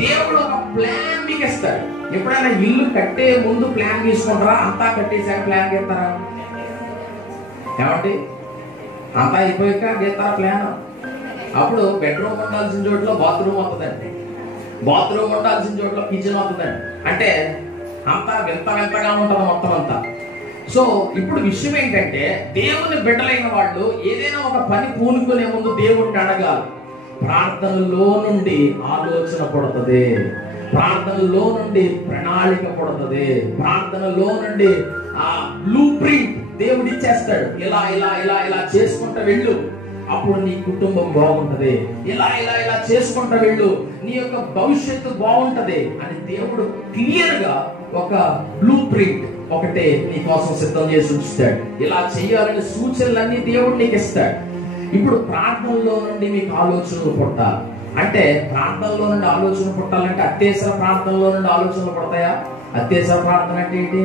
దేవుడు ఒక ప్లాన్ మీకు ఇస్తాడు. ఎప్పుడైనా ఇల్లు కట్టే ముందు ప్లాన్ తీసుకుంటారా? అంతా కట్టేసాక ప్లాన్ గీస్తారా? ఏమండి, అంతా అయిపోయాక గీస్తారా ప్లాన్? అప్పుడు బెడ్రూమ్ ఉండాల్సిన చోట్ల బాత్రూమ్ వస్తుందండి, బాత్రూమ్ ఉండాల్సిన చోట్ల కిచెన్ వస్తుందండి. అంటే అంతా వింతగా ఉంటుంది మొత్తం అంతా. సో ఇప్పుడు విషయం ఏంటంటే, దేవుని బిడ్డలైన వాళ్ళు ఏదైనా ఒక పని పూనుకునే ముందు దేవుడిని అడగాలి. ప్రార్థనలో నుండి ఆలోచన పుడుతుంది, ప్రార్థనలో నుండి ప్రణాళిక పుడుతుంది, ప్రార్థనలో నుండి ఆ బ్లూ ప్రింట్ దేవుడు ఇచ్చేస్తాడు. ఇలా ఇలా ఇలా ఇలా చేసుకుంటూ వెళ్ళు, అప్పుడు నీ కుటుంబం బాగుంటది. ఇలా ఇలా ఇలా చేసుకుంటూ వెళ్ళు, నీ యొక్క భవిష్యత్తు బాగుంటది అని దేవుడు క్లియర్ గా ఒక బ్లూ ప్రింట్ ఒకటే నీ కోసం సిద్ధం చేసి ఉంచుతాడు. ఇలా చేయాలని సూచనలన్నీ దేవుడు నీకు ఇస్తాడు. ఇప్పుడు ప్రార్థనలో నుండి మీకు ఆలోచనలు పుట్టాలి అంటే, ప్రార్థనలో నుండి ఆలోచన పుట్టాలంటే అత్యవసర ప్రార్థనలో నుండి ఆలోచనలు పుడతాయా? అత్యవసర ప్రార్థన అంటే ఏంటి?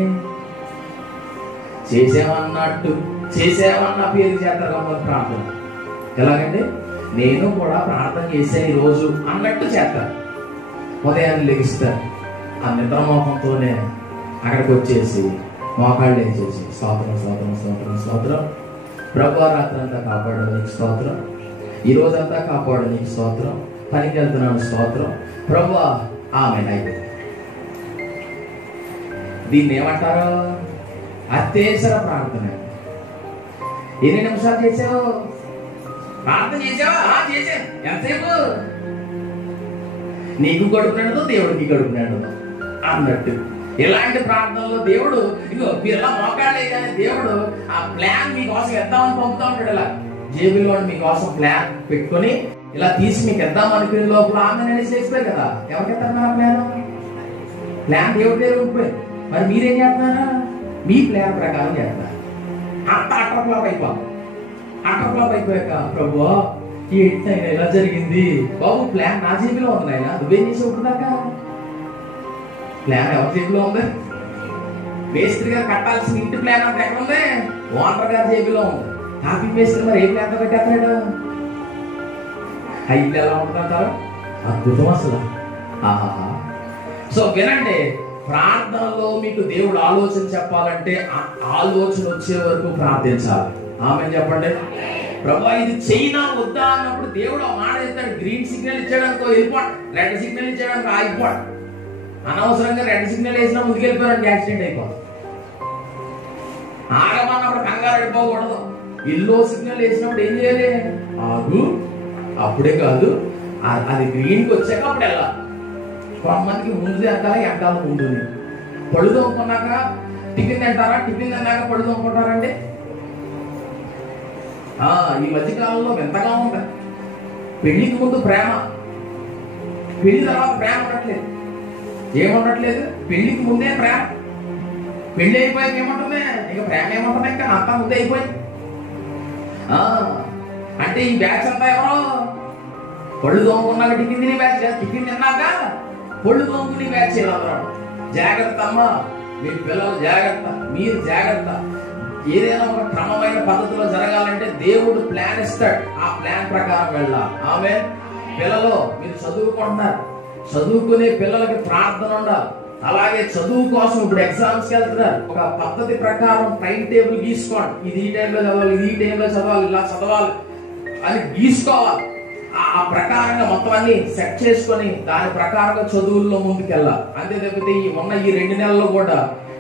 చేసేవన్న పేరు చేస్తారు ప్రార్థన. ఎలాగంటే, నేను కూడా ప్రార్థన చేసే ఈ రోజు అన్నట్టు చేస్తాను. ఉదయాన్ని లెగిస్తారు, ఆ నిద్రమోహంతోనే అక్కడికి వచ్చేసి మోకాళ్ళు వేసేసి స్తోత్రం స్తోత్రం స్తోత్రం స్తోత్రం, ప్రభువా రాత్రి అంతా కాపాడు నీకు స్తోత్రం, ఈ రోజంతా కాపాడు నీకు స్తోత్రం, పనికి వెళ్తున్నాను స్తోత్రం ప్రభువా, ఆమేన్. అయిపోయింది. దీన్ని ఏమంటారు? అత్యవసర ప్రార్థన. ఎన్ని నిమిషాలు చేసావు? ప్రార్థన చేసావా? చేసాను. ఎంతసేపు? నీకు గడుపు నిండదు, దేవుడికి గడుపు నిండదు అన్నట్టు. ఇలాంటి ప్రార్థనలో దేవుడు ఇగో మీరు ఎలా మోకాళ్ళే కానీ దేవుడు ఆ ప్లాన్ మీకోసం ఇద్దామని పంపుతా ఉంటాడు. ఇలా జేబులో మీకోసం ప్లాన్ పెట్టుకొని ఇలా తీసి మీకు ఇద్దాం అనుకునే లోపల ఆమె చేసిపోయి కదా, ఎవరికి ఇస్తారు ప్లాన్? దేవుడి దగ్గర ఉండిపోయింది. మరి మీరేం చేస్తున్నారా? మీ ప్లాన్ ప్రకారం చేస్తారు. అంత అట్రఫ్లాప్ అయిపోతుంది. అట్రఫ్లాప్ అయిపోయాక ప్రభువా ఏంటి ఇలా జరిగింది బాబు, ప్లాన్ నా జేబులో ఉంది నాయన, నువ్వేం చేసి ఉంటుందాక? ప్లాన్ ఎవరి జేబులో ఉంది? మేస్త్రి గారు కట్టాల్సిన ఇంటి ప్లాన్ అంతా ఎక్కడ ఉంది? ఓనర్ గారి జేబులో ఉంది. కాపీ మేస్త్రి మరి ఏ ప్లాన్ తో కట్టేస్తాడు? ఆ ఇల్లు ఎలా ఉంటుందంటారు? అద్భుతం అసలు. ఆహా. సో వినండి, ప్రార్థనలో మీకు దేవుడు ఆలోచన చెప్పాలంటే ఆలోచన వచ్చే వరకు ప్రార్థించాలి. ఆమేన్ చెప్పండి. ప్రభువా ఇది చైనా వద్దా అన్నప్పుడు దేవుడు ఆ మాట చెప్తాడు. గ్రీన్ సిగ్నల్ ఇచ్చాడనుకో వెళ్ళిపోడు, రెడ్ సిగ్నల్ ఇచ్చాడనుకో ఆగిపోడు. అనవసరంగా రెడ్ సిగ్నల్ వేసినా ముందుకెళ్ళిపోయాడు, యాక్సిడెంట్ అయిపోతుంది. ఆగమన్నప్పుడు కంగారు వెళ్ళిపోకూడదు. ఎల్లో సిగ్నల్ వేసినప్పుడు ఏం చేయాలి? ఆగు, అప్పుడే కాదు, అది గ్రీన్కి వచ్చాక అప్పుడు వెళ్ళాలి. కొంతమందికి ముందు తింటారా, వెనకాల ముందు. పళ్ళు తోముకున్నాక టిఫిన్ తింటారా, టిఫిన్ తిన్నాక పళ్ళు తోముకుంటారండి. ఈ మధ్యకాలంలో వింతగా ఉంటాయి. పెళ్లికి ముందు ప్రేమ, పెళ్లి తర్వాత ప్రేమ ఉండట్లేదు. ఏముండట్లేదు? పెళ్లికి ముందే ప్రేమ, పెళ్లి అయిపోయాక ఏముంటుంది? ఇక ప్రేమ ఏముంటుంది? ఇంకా అంతా ముందే అయిపోయింది. అంటే ఈ బ్యాచ్ అంతా ఎవరో పళ్ళు తోముకున్నాక టిఫిన్ తినే బ్యాచ్, టిఫిన్ తిన్నాక పళ్ళు తోముకునే బ్యాచ్. అందరూ జాగ్రత్త అమ్మా, మీ పిల్లలు జాగ్రత్త, మీరు జాగ్రత్త. ఏదైనా ఒక క్రమమైన పద్ధతిలో జరగాలంటే దేవుడు ప్లాన్ ఇస్తాడు, ఆ ప్లాన్ ప్రకారం వెళ్ళాలి. ఆమె పిల్లలు మీరు చదువుకుంటున్నారు, చదువుకునే పిల్లలకి ప్రార్థన ఉండాలి. అలాగే చదువు కోసం ఇప్పుడు ఎగ్జామ్స్ కి వెళ్తున్నారు, ఒక పద్ధతి ప్రకారం టైం టేబుల్ గీసుకోండి. ఇది ఈ టైంలో చదవాలి, ఇది ఈ టైంలో చదవాలి, ఇలా చదవాలి అని గీసుకోవాలి. ఆ ప్రకారంగా మొత్తం అన్ని సెట్ చేసుకొని దాని ప్రకారంగా చదువుల్లో ముందుకెళ్ళాలి. అంతే తప్పితే ఉన్న ఈ 2 నెలల్లో కూడా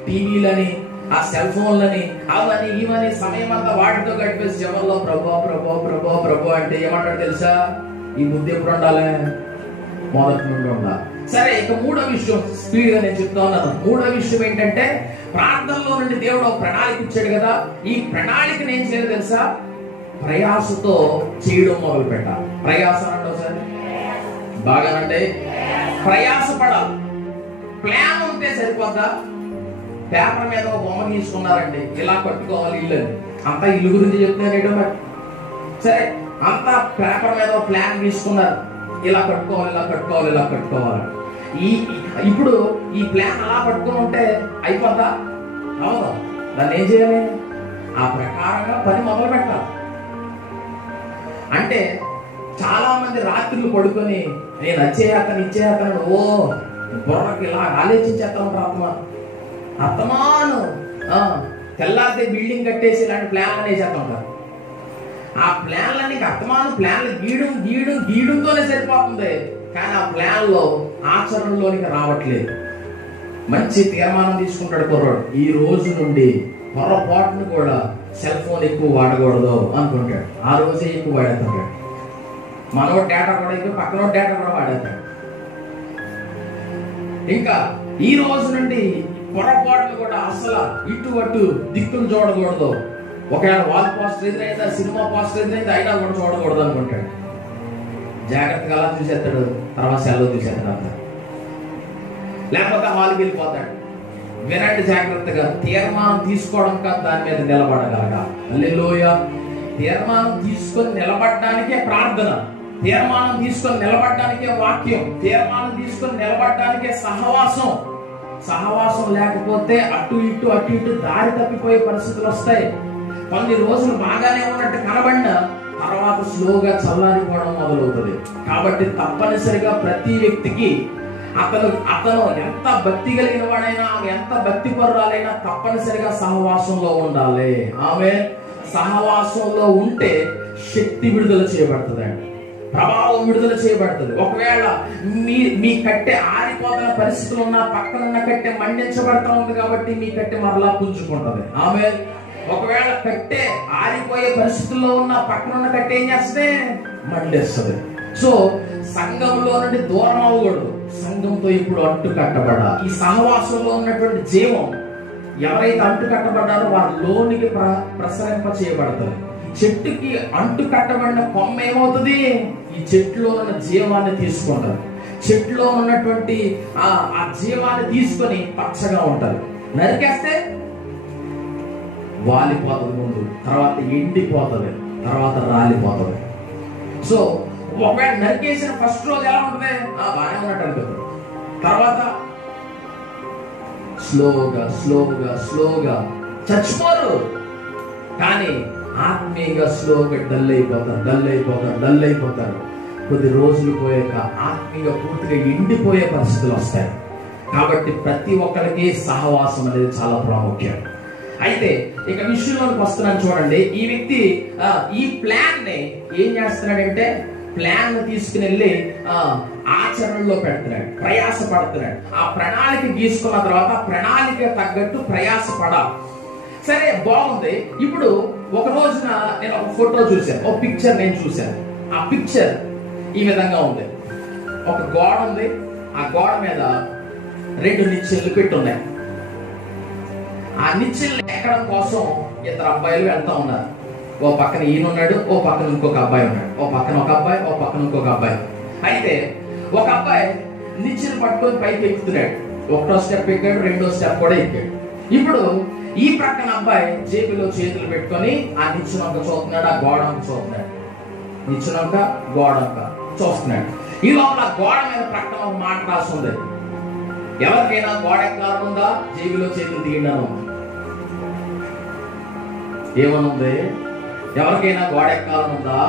టీవీలని, ఆ సెల్ ఫోన్లని, అవని ఇవని సమయం అంతా వాటితో గడిపేసి చివరిలో ప్రభు ప్రభు ప్రభు ప్రభు అంటే ఏమంటాడు తెలుసా? ఈ బుద్ధి ఎప్పుడు ఉండాలి? మొదటి నుండి ఉండాలి. సరే, ఇక మూడో విషయం స్పీడ్ గా నేను చెప్తా ఉన్నాను. మూడో విషయం ఏంటంటే, ప్రార్థనలో నుండి దేవుడు ఒక ప్రణాళిక ఇచ్చాడు కదా, ఈ ప్రణాళికను ఏం చేయాలి తెలుసా? ప్రయాసతో చేయడం మొదలు పెట్టాలి. ప్రయాస అంటే ఒకసారి బాగానంటే ప్రయాస పడాలి. ప్లాన్ ఉంటే సరిపోద్దా? పేపర్ మీద ఒక బొమ్మ తీసుకున్నారండి, ఇలా కట్టుకోవాలి ఇల్లు అని, అంతా ఇల్లు గురించి చెప్తున్నారేటో మరి. సరే, అంతా పేపర్ మీద ఒక ప్లాన్ తీసుకున్నారు, ఇలా కట్టుకోవాలి, ఇలా కట్టుకోవాలి, ఇలా కట్టుకోవాలి. ఇప్పుడు ఈ ప్లాన్ అలా పట్టుకుని ఉంటే అయిపోద్దా? అవును. దాన్ని ఏం చేయాలి? ఆ ప్రకారంగా పని మొదలు పెట్టాలి. అంటే చాలా మంది రాత్రులు పడుకొని నేను వచ్చేయాతను ఇచ్చేయాతను బుర్రకి ఇలా ఆలోచించేస్తాను. అత్తమాను తెల్లారితే బిల్డింగ్ కట్టేసి ఇలాంటి ప్లాన్లు వేసేస్తా ఉంటారు. ఆ ప్లాన్లన్నీ అత్తమాను ప్లాన్లు గీయడంతోనే సరిపోతుంది, కానీ ఆ ప్లాన్లో ఆచరణలోనికి రావట్లేదు. మంచి తీర్మానం తీసుకుంటాడు కుర్రాడు, ఈ రోజు నుండి పొరపాటును కూడా సెల్ ఫోన్ ఎక్కువ వాడకూడదు అనుకుంటాడు. ఆ రోజే ఎక్కువ వాడేస్తాడు. మనో డేటా కూడా ఎక్కువ, పక్కన డేటా కూడా వాడేస్తాడు. ఇంకా ఈ రోజు నుండి పొరపాట్లు కూడా అసలు ఇటు అటు దిక్కులు చూడకూడదు. ఒకవేళ వాల్ పోస్టర్ ఎదురైందా, సినిమా పోస్టర్ ఎదురైందా, అయినా కూడా చూడకూడదు అనుకుంటాడు. జాగ్రత్తగా అలా చూసేస్తాడు, తర్వాత సెలవు చూసేస్తాడు అంత. లేకపోతే హాల్కి వెళ్ళిపోతాడు. వినండి జాగ్రత్తగా, తీర్మానం తీసుకోవడం కాదు, దాని మీద నిలబడగలగా. హల్లెలూయా. తీర్మానం తీసుకొని నిలబడడానికే ప్రార్థన, తీర్మానం తీసుకొని నిలబడడానికే వాక్యం, తీర్మానం తీసుకొని నిలబడడానికే సహవాసం. సహవాసం లేకపోతే అటు ఇటు దారి తప్పిపోయే పరిస్థితులు వస్తాయి. కొన్ని రోజులు బాగానే ఉన్నట్టు కనబడినా తర్వాత స్లోగా చల్లారిపోవడం మొదలవుతుంది. కాబట్టి తప్పనిసరిగా ప్రతి వ్యక్తికి అతను ఎంత భక్తి కలిగిన వాడైనా, ఎంత భక్తి పరురాలైనా తప్పనిసరిగా సహవాసంలో ఉండాలి. ఆమె సహవాసంలో ఉంటే శక్తి విడుదల చేయబడుతుందండి, ప్రభావం విడుదల చేయబడుతుంది. ఒకవేళ మీ కట్టె ఆరిపోతున్న పరిస్థితులు ఉన్న పక్కనున్న కట్టె మండించబడతా ఉంది కాబట్టి మీ కట్టె మరలా పుంజుకుంటుంది. ఆమె ఒకవేళ కట్టె ఆరిపోయే పరిస్థితుల్లో ఉన్న పక్కనున్న కట్టె ఏం చేస్తే మండేస్తుంది. సో సంఘంలో నుండి దూరం అవ్వకూడదు, సంఘంతో ఇప్పుడు అంటు కట్టబడాలి. ఈ సహవాసంలో ఉన్నటువంటి జీవం ఎవరైతే అంటు కట్టబడ్డారో వారి లోనికి ప్రసరింప చేయబడతారు. చెట్టుకి అంటు కట్టబడిన కొమ్మ ఏమవుతుంది? ఈ చెట్టులో ఉన్న జీవాన్ని తీసుకుంటారు. చెట్టులో ఉన్నటువంటి ఆ జీవాన్ని తీసుకొని పచ్చగా ఉంటారు. నరికేస్తే వాలిపోతుంది ముందు, తర్వాత ఎండిపోతుంది, తర్వాత రాలిపోతుంది. సో ఒకవేళ నరికేసిన ఫస్ట్ రోజు ఎలా ఉంటుంది? బాగానే ఉన్నట్టు అనుకుంటారు. తర్వాత స్లోగా చచ్చిపోరు, కానీ ఆత్మీయంగా స్లోగా డల్ అయిపోతారు. కొద్ది రోజులు పోయాక ఆత్మీయంగా పూర్తిగా ఎండిపోయే పరిస్థితులు వస్తాయి. కాబట్టి ప్రతి ఒక్కరికి సహవాసం అనేది చాలా ప్రాముఖ్యం. అయితే ఇక విషయంలోకి వస్తున్నాను చూడండి. ఈ వ్యక్తి ఈ ప్లాన్ ని ఏం చేస్తున్నాడంటే, ప్లాన్ తీసుకుని వెళ్ళి ఆచరణలో పెడుతున్నాడు, ప్రయాస పడుతున్నాడు. ఆ ప్రణాళిక గీసుకున్న తర్వాత ప్రణాళిక తగ్గట్టు ప్రయాస పడాలి. సరే, బాగుంది. ఇప్పుడు ఒక రోజున నేను ఒక ఫోటో చూశాను, ఒక పిక్చర్ నేను చూశాను. ఆ పిక్చర్ ఈ విధంగా ఉంది. ఒక గోడ ఉంది, ఆ గోడ మీద 2 నిచ్చెనలు పెట్టి ఉన్నాయి. ఆ నిచ్చెనలు ఎక్కడం కోసం 2 అబ్బాయిలు వెళ్తా ఉన్నారు. ఓ పక్కన ఈయన ఉన్నాడు, ఓ పక్కన ఇంకొక అబ్బాయి ఉన్నాడు. ఓ పక్కన ఒక అబ్బాయి, ఓ పక్కన ఇంకొక అబ్బాయి. అయితే ఒక అబ్బాయి నిచ్చెన పట్టుకొని పైకి ఎక్కుతున్నాడు. 1వ స్టెప్ ఎక్కాడు, 2వ స్టెప్ కూడా ఎక్కాడు. ఇప్పుడు ఈ ప్రక్కన అబ్బాయి జేబులో చేతులు పెట్టుకొని ఆ నిచ్చెనొక్క చూస్తున్నాడు, ఆ గోడంక చూస్తున్నాడు. నిచ్చెనొక్క గోడంక చూస్తున్నాడు. ఈ లోపల గోడ మీద ప్రక్కన ఒక మాట రాస్తుంది. ఎవరికైనా గోడ ఎక్కాలనుందా? జేబులో చేతులు తీయడం ఏమనుంది? ఎవరికైనా గోడ ఎక్కాలనుందా?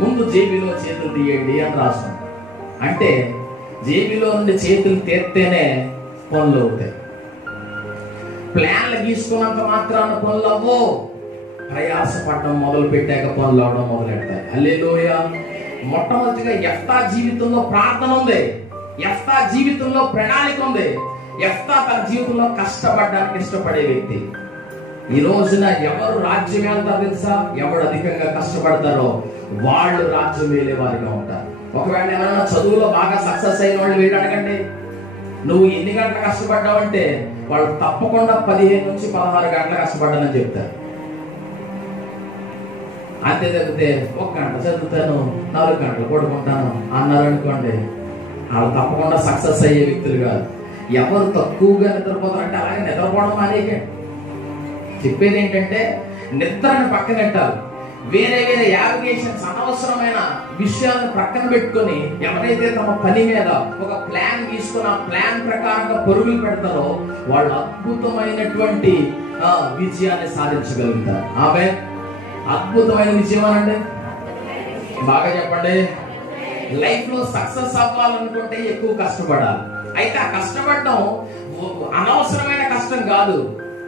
ముందు జేబులో చేతులు తీయండి అని రాస్తుంది. అంటే జేబులో నుండి చేతులు తీస్తేనే పనులు అవుతాయి. ప్లాన్లు గీసుకున్నంత మాత్రాన పనులు అవ్వో. ప్రయాసపడడం మొదలు పెట్టాక పనులు అవడం మొదలెడతాయి. హల్లెలూయా. మొట్టమొదటిగా యెఫ్తా జీవితంలో ప్రార్థన ఉంది, యెఫ్తా జీవితంలో ప్రణాళిక ఉంది. యెఫ్తా తన జీవితంలో కష్టపడడానికి ఇష్టపడే వ్యక్తి. ఈ రోజున ఎవరు రాజ్యం వెళ్తారో తెలుసా? ఎవరు అధికంగా కష్టపడతారో వాళ్ళు రాజ్యం వేలే వారిగా ఉంటారు. ఒకవేళ ఎవరైనా చదువులో బాగా సక్సెస్ అయిన వాళ్ళు వీళ్ళు అడగండి, నువ్వు ఎన్ని గంటలు కష్టపడ్డావంటే వాళ్ళు తప్పకుండా 15 నుంచి 16 గంటలు కష్టపడ్డానని చెప్తారు. అంతే తప్పితే 1 గంట చదువుతాను, 4 గంటలు పడుకుంటాను అన్నారు అనుకోండి, వాళ్ళు తప్పకుండా సక్సెస్ అయ్యే వ్యక్తులు కాదు. ఎవరు తక్కువగా నిద్రపోతారంటే అలాగే నిద్రపోవడం అనేకే. చెప్పేది ఏంటంటే నిద్రను పక్కన పెట్టాలి. వేరే యావిగేషన్స్, అనవసరమైన విషయాలను ప్రక్కన పెట్టుకొని ఎవరైతే తమ పని మీద ఒక ప్లాన్ తీసుకుని ఆ ప్లాన్ ప్రకారంగా పరుగులు పెడతారో వాళ్ళు అద్భుతమైనటువంటి విజయాన్ని సాధించగలుగుతారు. ఆమె అద్భుతమైన విజయం అనండి, బాగా చెప్పండి. లైఫ్ లో సక్సెస్ అవ్వాలనుకుంటే ఎక్కువ కష్టపడాలి. అయితే ఆ కష్టపడడం అనవసరమైన కష్టం కాదు,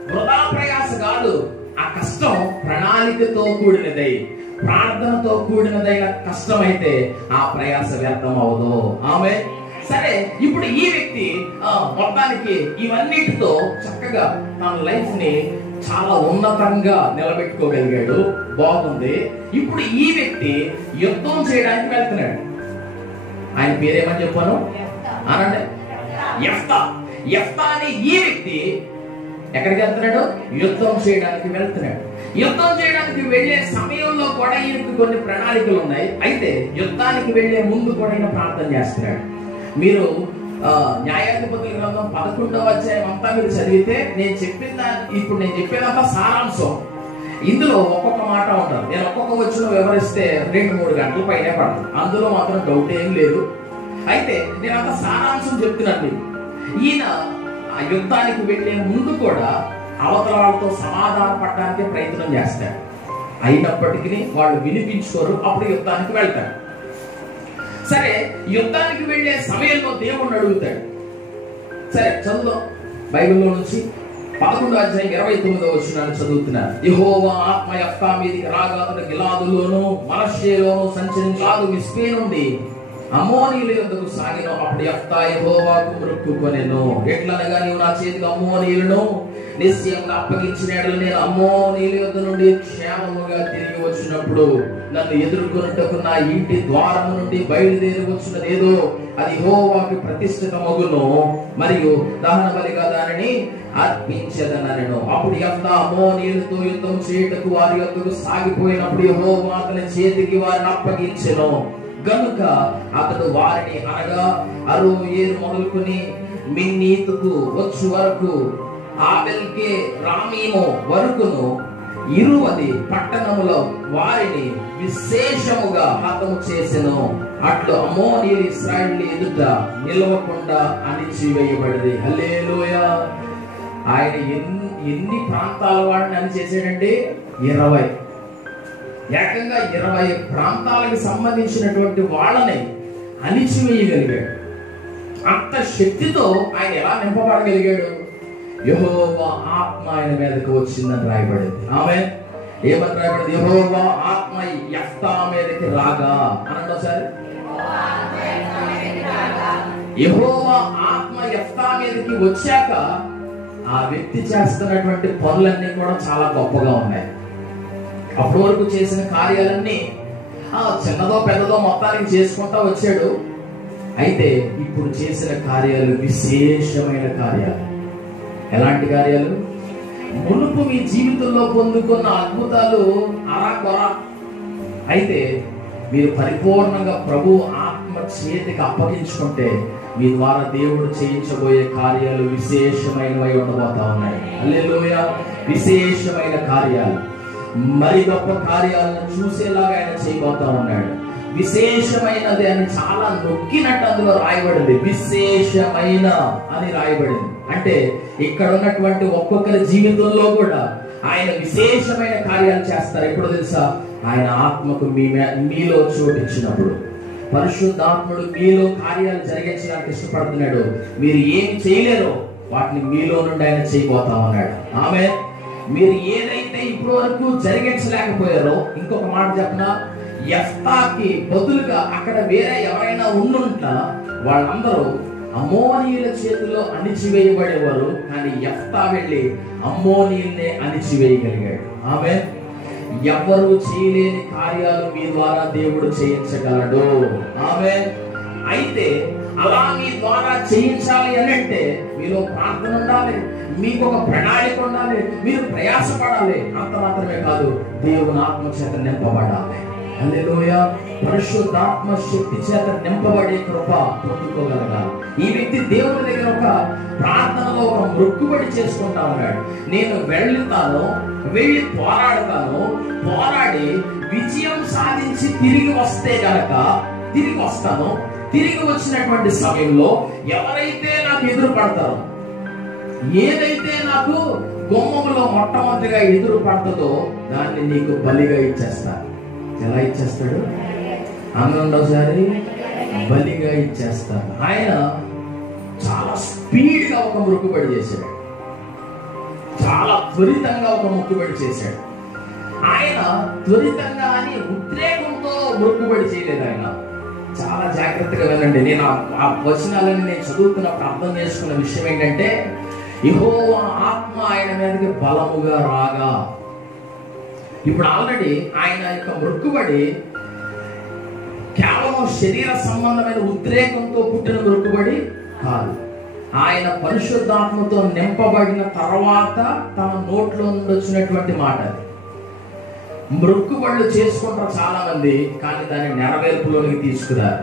వృధా ప్రయాస కాదు. ఆ కష్టం ప్రణాళికతో కూడినదై, ప్రార్థనతో కూడినదైన కష్టం అయితే ఆ ప్రయాస వ్యర్థం అవదు. ఆమె సరే, ఇప్పుడు ఈ వ్యక్తి మొత్తానికి ఇవన్నిటితో చక్కగా తన లైఫ్ ని చాలా ఉన్నతంగా నిలబెట్టుకోగలిగాడు, బాగుంది. ఇప్పుడు ఈ వ్యక్తి యుద్ధం చేయడానికి వెళ్తున్నాడు. ఆయన పేరేమని చెప్పాను అనండి, యెఫ్తా. యెఫ్తా అనే ఈ వ్యక్తి ఎక్కడికి వెళ్తున్నాడు? యుద్ధం చేయడానికి వెళ్తున్నాడు. యుద్ధం చేయడానికి వెళ్లే సమయంలో కూడా ఈయనకు కొన్ని ప్రణాళికలు ఉన్నాయి. అయితే యుద్ధానికి వెళ్లే ముందు కూడా ఈయన ప్రార్థన చేస్తున్నాడు. మీరు న్యాయాధిపతుల గ్రంథం 11వ అధ్యాయం అంతా మీరు చదివితే నేను చెప్పేదంతా సారాంశం. ఇందులో ఒక్కొక్క మాట ఉంటుంది. నేను ఒక్కొక్క వచ్చిన వివరిస్తే 2-3 గంటల పైనే పడుతుంది. అందులో మాత్రం డౌట్ ఏం లేదు. అయితే నేను అంత సారాంశం చెప్తున్నాను. ఈయన ఆ యుద్ధానికి వెళ్లే ముందు కూడా అవతల వాళ్ళతో సమాధాన పడడానికి ప్రయత్నం చేస్తాడు. అయినప్పటికీ వాళ్ళు వినిపించుకోరు. అప్పుడు యుద్ధానికి వెళ్తాడు. సరే, యుద్ధానికి వెళ్లే సమయంలో దేవుణ్ణి అడుగుతాడు. సరే, చదువు బైబిల్లో నుంచి 11వ అధ్యాయం 29వ వచనాన్ని చదువుతున్నారు. యెహోవా ఆత్మ యెఫ్తా మీదికి రాగా అతడు గిలాదులోను మనష్షేలోను సంచరించాడు. మిస్పే నుండి అమ్మోనీయుల యొద్దకు సాగిన. అప్పుడు యెఫ్తా యెహోవాకు మొక్కుకొనెను. ఎట్లనగా నీవు నా చేతికి అమ్మోనీయులను నిశ్చయంగా అప్పగించిన యెడల నేను అమ్మోనీయుల యొద్ద నుండి క్షేమముగా తిరిగి వచ్చినప్పుడు నన్ను ఎదుర్కొనుటకు నా ఇంటి ద్వారము నుండి బయలుదేరి వచ్చినదేదో అది యెహోవాకు ప్రతిష్ఠితమగును, మరియు దహన బలిగా దానిని అర్పించదనెను. అప్పుడు యెఫ్తా అమ్మోనీయులతో యుద్ధం చేయుటకు వారి యొద్దకు సాగిపోయినప్పుడు యెహోవా అతని చేతికి వారిని అప్పగించెను. గనుక అతడు వారిని అనగా అరోయేరు మొదలుకొని మిన్నీతుకు వచ్చు వరకు ఆబెల్కే రామీము వరకును 20 పట్టణముల వారిని విశేషముగా హతము చేసెను. అట్లు అమ్మోనీయులు ఇశ్రాయేలు ఎదుట నిలవకుండా అణిచివేయబడింది. హల్లెలూయా. ఆయన ఎన్ని ప్రాంతాల వాడిని అని చేశాడంటే 20, ఏకంగా 20 ప్రాంతాలకు సంబంధించినటువంటి వాళ్ళని అణిచివేయగలిగాడు. అంత శక్తితో ఆయన ఎలా నింపబడగలిగాడు? యెహోవా ఆత్మ ఆయన మీదకి వచ్చిందని రాయబడింది. ఆమేన్. ఏమని రాయబడింది? యెహోవా ఆత్మ యెఫ్తా మీదకి రాగా అనండి ఒకసారి. యెహోవా ఆత్మ యెఫ్తా మీదకి వచ్చాక ఆ వ్యక్తి చేస్తున్నటువంటి పనులన్నీ కూడా చాలా గొప్పగా ఉన్నాయి. అప్పటి వరకు చేసిన కార్యాలన్నీ చిన్నదో పెద్దదో మొత్తానికి చేసుకుంటా వచ్చాడు. అయితే ఇప్పుడు చేసిన కార్యాలు విశేషమైన కార్యాలు. ఎలాంటి కార్యాలు? మునుపు మీ జీవితంలో పొందుకున్న అద్భుతాలు అరాకొరా. అయితే మీరు పరిపూర్ణంగా ప్రభు ఆత్మ చేతికి అప్పగించుకుంటే మీ ద్వారా దేవుడు చేయించబోయే కార్యాలు విశేషమైనవి ఉండబోతా ఉన్నాయి. హల్లెలూయా. విశేషమైన కార్యాలు, మరి గొప్ప కార్యాలను చూసేలాగా ఆయన చేయబోతా ఉన్నాడు. విశేషమైనది అని చాలా నొక్కినట్టు అందులో రాయబడింది. విశేషమైన అని రాయబడింది. అంటే ఇక్కడ ఉన్నటువంటి ఒక్కొక్కరి జీవితంలో కూడా ఆయన విశేషమైన కార్యాలు చేస్తారు. ఎప్పుడు తెలుసా? ఆయన ఆత్మకు మీలో చోటిచ్చినప్పుడు. పరిశుద్ధాత్ముడు మీలో కార్యాలు జరిగించడానికి ఇష్టపడుతున్నాడు. మీరు ఏమి చేయలేరో వాటిని మీలో నుండి ఆయన చేయబోతా ఉన్నాడు. ఆమేన్. మీరు ఏదైతే ఇప్పటి వరకు జరిగించలేకపోయారో, ఇంకొక మాట చెప్పనా, యెఫ్తాకి బదులుగా అక్కడ వేరే ఎవరైనా ఉండుంటా వాళ్ళందరూ అమ్మోనీయుల చేతిలో అణిచివేయబడేవారు. కానీ యెఫ్తా వెళ్ళి అమ్మోనీయుల్నే అణిచివేయగలిగాడు. ఆమేన్. ఎవరు చేయలేని కార్యాలు మీ ద్వారా దేవుడు చేయించగలడు. ఆమేన్. అయితే అలా మీ ద్వారా చేయించాలి అని అంటే మీలో ప్రార్థన ఉండాలి, మీకు ఒక ప్రణాళిక ఉండాలి, మీరు ప్రయాసపడాలి. అంత మాత్రమే కాదు, దేవుని ఆత్మ చేత నింపబడాలి. హల్లెలూయా. పరిశుద్ధాత్మ శక్తి చేత నింపబడే కృప పొందుకోగలగాలి. ఈ వ్యక్తి దేవుని దగ్గర ఒక ప్రార్థనలో ఒక మొక్కుబడి చేసుకుంటా ఉన్నాడు. నేను వెళ్తాను, వెళ్ళి పోరాడతాను, పోరాడి విజయం సాధించి తిరిగి వస్తే గనక తిరిగి వస్తాను. తిరిగి వచ్చినటువంటి సమయంలో ఎవరైతే నాకు ఎదురు పడతారో, ఏదైతే నాకు గుమ్మములో మొట్టమొదటిగా ఎదురు పడుతుందో దాన్ని నీకు బలిగా ఇచ్చేస్తాను. ఎలా ఇచ్చేస్తాడు? ఒకసారి బలిగా ఇచ్చేస్తాడు. ఆయన చాలా స్పీడ్ గా ఒక మొక్కుబడి చేశాడు. చాలా త్వరితంగా ఒక మొక్కుబడి చేశాడు. ఆయన త్వరితంగా అని ఉద్రేకంతో మొక్కుబడి చేయలేదు. ఆయన చాలా జాగ్రత్తగా వినండి. నేను ఆ వచనాలను నేను చదువుతున్నప్పుడు అర్థం చేసుకున్న విషయం ఏంటంటే, యెహోవా ఆత్మ ఆయన మీదకి బలముగా రాగా. ఇప్పుడు ఆల్రెడీ ఆయన యొక్క మొక్కుబడి కేవలం శరీర సంబంధమైన ఉద్రేకంతో పుట్టిన మొక్కుబడి కాదు. ఆయన పరిశుద్ధాత్మతో నింపబడిన తర్వాత తన నోట్లో నుండి వచ్చినటువంటి మాట. మొక్కుబడులు చేసుకుంటారు చాలా మంది, కానీ దాన్ని నెరవేర్పులోనికి తీసుకురారు.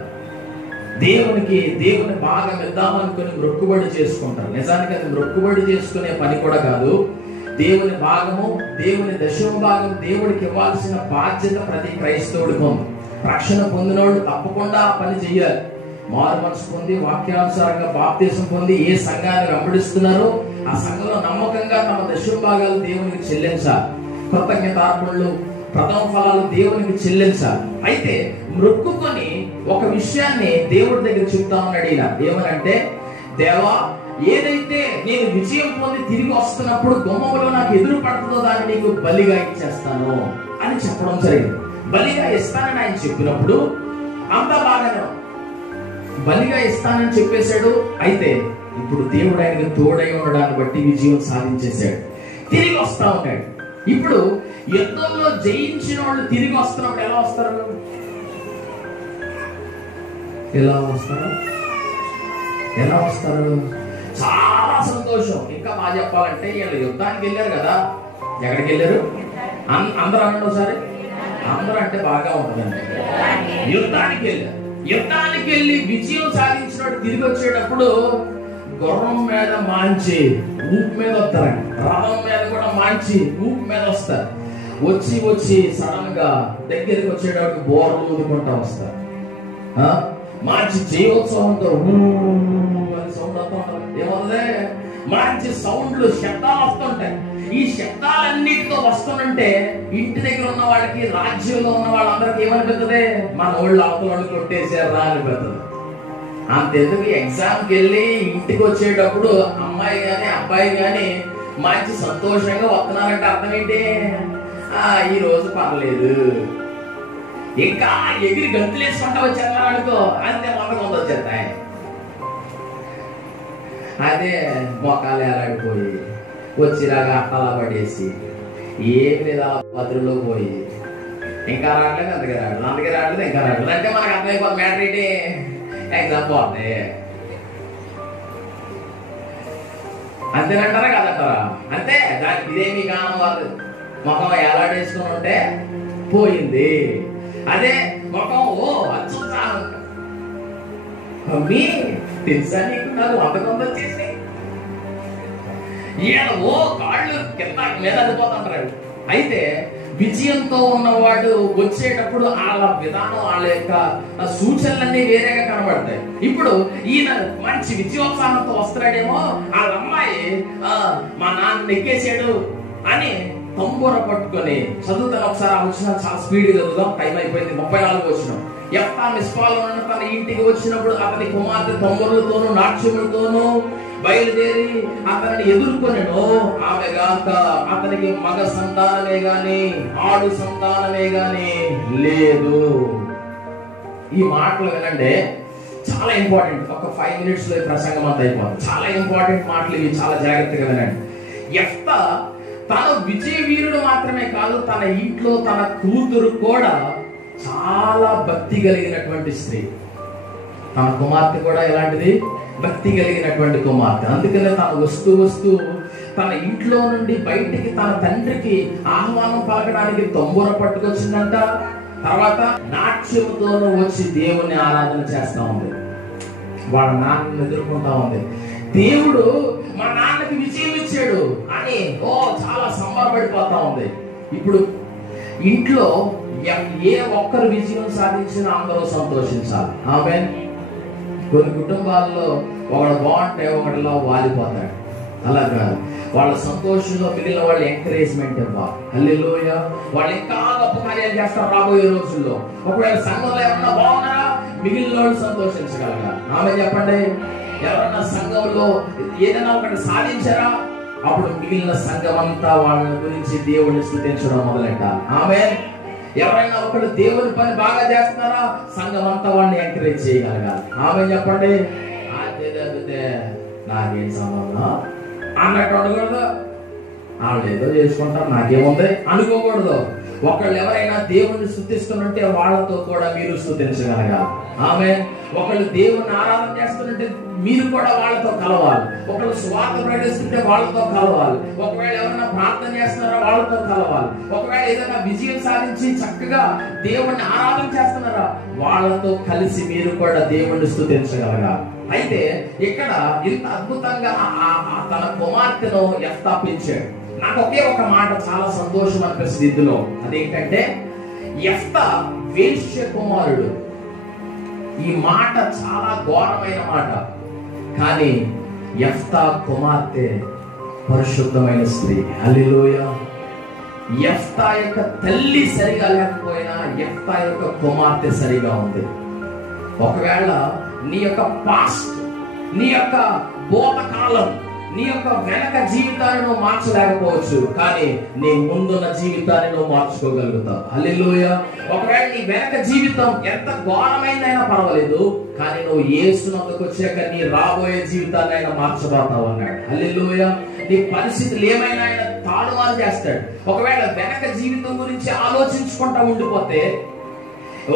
దేవుని భాగం ఇద్దామనుకుని మొక్కుబడి చేసుకుంటారు. నిజానికి అది మొక్కుబడి చేసుకునే పని కూడా కాదు. దేవుని భాగము, దేవుని దశమ భాగం దేవుడికి ఇవ్వాల్సిన బాధ్యత ప్రతి క్రైస్తవుడికి ఉంది. రక్షణ పొందినోడు తప్పకుండా ఆ పని చేయాలి. మారు మనసు పొంది వాక్యానుసారంగా బాప్తీసం పొంది ఏ సంఘాన్ని వెంబడిస్తున్నారో ఆ సంఘంలో నమ్మకంగా తమ దశమ భాగాలు దేవునికి చెల్లించాలి. కృతజ్ఞతార్పణలు, ప్రథమ ఫలాలు దేవునికి చెల్లించాలి. అయితే మొక్కుకొని ఒక విషయాన్ని దేవుడి దగ్గర చెప్తామని అడిగిన ఏమనంటే, దేవా, ఏదైతే నేను విజయం పొంది తిరిగి వస్తున్నప్పుడు గుమ్మములో నాకు ఎదురు పడుతుందో దాన్ని నీకు బలిగా ఇచ్చేస్తాను అని చెప్పడం జరిగింది. బలిగా ఇస్తానని ఆయన చెప్పినప్పుడు అంతా బాగానే బలిగా ఇస్తానని చెప్పేశాడు. అయితే ఇప్పుడు దేవుడు ఆయనకు తోడై ఉండడాన్ని బట్టి విజయం సాధించేశాడు. తిరిగి వస్తా ఉన్నాడు. ఇప్పుడు యుద్ధంలో జయించిన వాళ్ళు తిరిగి వస్తున్నప్పుడు ఎలా వస్తారు? ఎలా వస్తారు? చాలా సంతోషం. ఇంకా బాగా చెప్పాలంటే వీళ్ళు యుద్ధానికి వెళ్ళారు కదా. ఎక్కడికి వెళ్ళారు? అందరూ అనండి ఒకసారి. అందరూ అంటే బాగా ఉంటుందండి. యుద్ధానికి వెళ్ళారు. యుద్ధానికి వెళ్ళి విజయం సాధించినట్టు తిరిగి వచ్చేటప్పుడు గుర్రం మీద మాంచి ఊపు మీద వస్తారండి. రథం మీద కూడా మాంచి ఊపు మీద వస్తారు. వచ్చి సడన్ గా దగ్గరికి వచ్చేటప్పుడు బోర్లు ఊదుకుంటా వస్తారు. మంచి జయోత్సవంతో సౌండ్ వస్తూ ఉంటారు. ఏమవుతుంది? మంచి సౌండ్లు, శబ్దాలు వస్తుంటాయి. ఈ శబ్దాలన్నిటితో వస్తుంటే ఇంటి దగ్గర ఉన్న వాళ్ళకి, రాజ్యంలో ఉన్న వాళ్ళందరికీ ఏమనిపిస్తుంది? మన ఊళ్ళో అవతల వాళ్ళు కొట్టేసారా అనిపిస్తుంది. అంతెందుకు ఎగ్జామ్కి వెళ్ళి ఇంటికి వచ్చేటప్పుడు అమ్మాయి గాని అబ్బాయి గాని మంచి సంతోషంగా వస్తున్నారంటే అర్థం ఏంటి? ఈ రోజు పర్లేదు, ఇంకా ఎగిరి గంతులేసుకుంటా వచ్చేస్తున్నారు అనుకో, అంతే వంద వచ్చేస్తాయి. అదే మొక్కలు ఎలాడిపోయి వచ్చిరాగా అట్టలా పడేసి ఏమి లేదా భద్రలో పోయి ఇంకా రావట్లేదు, అందుకే రావట్లేదు, ఇంకా రావట్లేదు అంటే మనకు అర్థమైపోతుంది మ్యాటర్ ఏంటి? ఎగ్జామ్ పోతాయి అంతేనంటారా కదంటారా? అంతే. దానికి ఇదేమి కారణం వాళ్ళు మొఖం ఎలాడేసుకుని ఉంటే పోయింది. అదే మొఖం అచ్చుతాను మమ్మీ తెలుసా నీకు నాకు 100 వచ్చేసి కాళ్ళు కింద మీద అదిపోతుంటారు. అయితే విజయంతో ఉన్నవాడు వచ్చేటప్పుడు వాళ్ళ విధానం, వాళ్ళ యొక్క సూచనలన్నీ వేరేగా కనబడతాయి. ఇప్పుడు ఈయన మంచి విజయోత్సాహంతో వస్తున్నాడేమో, వాళ్ళ అమ్మాయి మా నాన్న నెక్కేసాడు అని తంబూర పట్టుకొని చదువుతాను. ఒకసారి ఆ వచ్చిన చాలా స్పీడ్ చదువుదాం, టైం అయిపోయింది. 34 వచ్చిన యెఫ్తా మిస్పాలో తన ఇంటికి వచ్చినప్పుడు అతని కుమార్తె తంబూరులతోనూ నాట్యములతోనూ బయలుదేరి అతనిని ఎదుర్కొనెను. ఆమె గాక అతనికి మగ సంతానమే గాని ఆడు సంతానమే గాని లేదు. ఈ మాటలు వినండి, చాలా ఇంపార్టెంట్. ఒక 5 minutes లో ప్రసంగం అంతా అయిపోతుంది. చాలా ఇంపార్టెంట్ మాటలు ఇవి, చాలా జాగ్రత్తగా వినండి. యెఫ్తా తన విజయ వీరుడు మాత్రమే కాదు, తన ఇంట్లో తన కూతురు కూడా చాలా భక్తి కలిగినటువంటి స్త్రీ. తన కుమార్తె కూడా ఎలాంటిది? భక్తి కలిగినటువంటి కుమార్తె. అందుకనే తన వస్తూ తన ఇంట్లో నుండి బయటికి తన తండ్రికి ఆహ్వానం పలకడానికి తంబూర పట్టుకొచ్చిందంట. తర్వాత నాట్యముతోనూ వచ్చి దేవుని ఆరాధన చేస్తా ఉంది. వాళ్ళ నాన్నని ఎదుర్కొంటా ఉంది. దేవుడు మా నాన్నకి విజయం ఇచ్చాడు అని చాలా సంబరపడిపోతా ఉంది. ఇప్పుడు ఇంట్లో ఏ ఒక్కరు విజయం సాధించినా అందరూ సంతోషించాలి. ఆమేన్. కొన్ని కుటుంబాల్లో ఒకడు బాగుంటే ఒకటిలో వాలిపోతాడు. అలా కాదు, వాళ్ళ సంతోషంలో మిగిలిన వాళ్ళు ఎంకరేజ్మెంట్ ఇవ్వాలి. హల్లెలూయా. వాళ్ళు ఇంకా గొప్ప కార్యాలు చేస్తారు రాబోయే రోజుల్లో. ఒకవేళ సంఘంలో ఏమన్నా బాగున్నారా, మిగిలిన వాళ్ళు సంతోషించగలగాలి. ఆమె చెప్పండి. ఎవరన్నా సంఘంలో ఏదైనా ఒకటి సాధించారా, అప్పుడు మిగిలిన సంఘం అంతా వాళ్ళ గురించి దేవుడిని స్తుతించడం మొదలెట్టాలి. ఆమేన్. ఎవరైనా ఒకరు దేవుని పని బాగా చేస్తున్నారా, సంఘం అంతా వాళ్ళని ఎంకరేజ్ చేయగలగాలి. ఆమె చెప్పండి. నాకేం సంబంధం అన్నట్టు అనకూడదు. వాళ్ళు ఏదో చేసుకుంటారు, నాకేముంది అనుకోకూడదు. ఒకళ్ళు ఎవరైనా దేవుణ్ణి స్తుతిస్తుంటే వాళ్ళతో కూడా మీరు స్తుతించగలగాలి. ఆమె ఒకళ్ళు దేవుణ్ణి ఆరాధన చేస్తుంటే మీరు కూడా వాళ్ళతో కలవాలి. ఒకళ్ళు స్వార్థ ప్రకటిస్తుంటే వాళ్ళతో కలవాలి. ఒకవేళ ఎవరైనా ప్రార్థన చేస్తున్నారో వాళ్ళతో కలవాలి. ఒకవేళ ఏదైనా విజయం సాధించి చక్కగా దేవుణ్ణి ఆరాధన చేస్తున్నారా వాళ్ళతో కలిసి మీరు కూడా దేవుణ్ణి స్తుతించగలగాలి. అయితే ఇక్కడ ఇంత అద్భుతంగా తన కుమార్తెను యెఫ్తా పెంచాడు. నాకు ఒకే ఒక మాట చాలా సంతోషం అనిపిస్తుంది ఇందులో. అదేంటంటే యెఫ్తా వేశ్య కుమారుడు. ఈ మాట చాలా ఘోరమైన మాట, కానీ యెఫ్తా కుమార్తె పరిశుద్ధమైన స్త్రీ. హల్లెలూయా. యెఫ్తా యొక్క తల్లి సరిగా లేకపోయినా యెఫ్తా యొక్క కుమార్తె సరిగా ఉంది. ఒకవేళ నీ యొక్క పాస్ట్, నీ యొక్క భూతకాలం, నీ యొక్క వెనక జీవితాన్ని నువ్వు మార్చలేకపోవచ్చు, కానీ నీ ముందున్న జీవితాన్ని నువ్వు మార్చుకోగలుగుతావు. హల్లెలూయా. ఒకవేళ నీ వెనక జీవితం ఎంత ఘోరమైందైనా పర్వాలేదు, కానీ నువ్వు యేసునందుకు వచ్చాక నీ రాబోయే జీవితాన్ని ఆయన మార్చబోతావు అన్నాడు. హల్లెలూయా. నీ పరిస్థితులు ఏమైనా ఆయన తారుమారు చేస్తాడు. ఒకవేళ వెనక జీవితం గురించి ఆలోచించుకుంటా ఉండిపోతే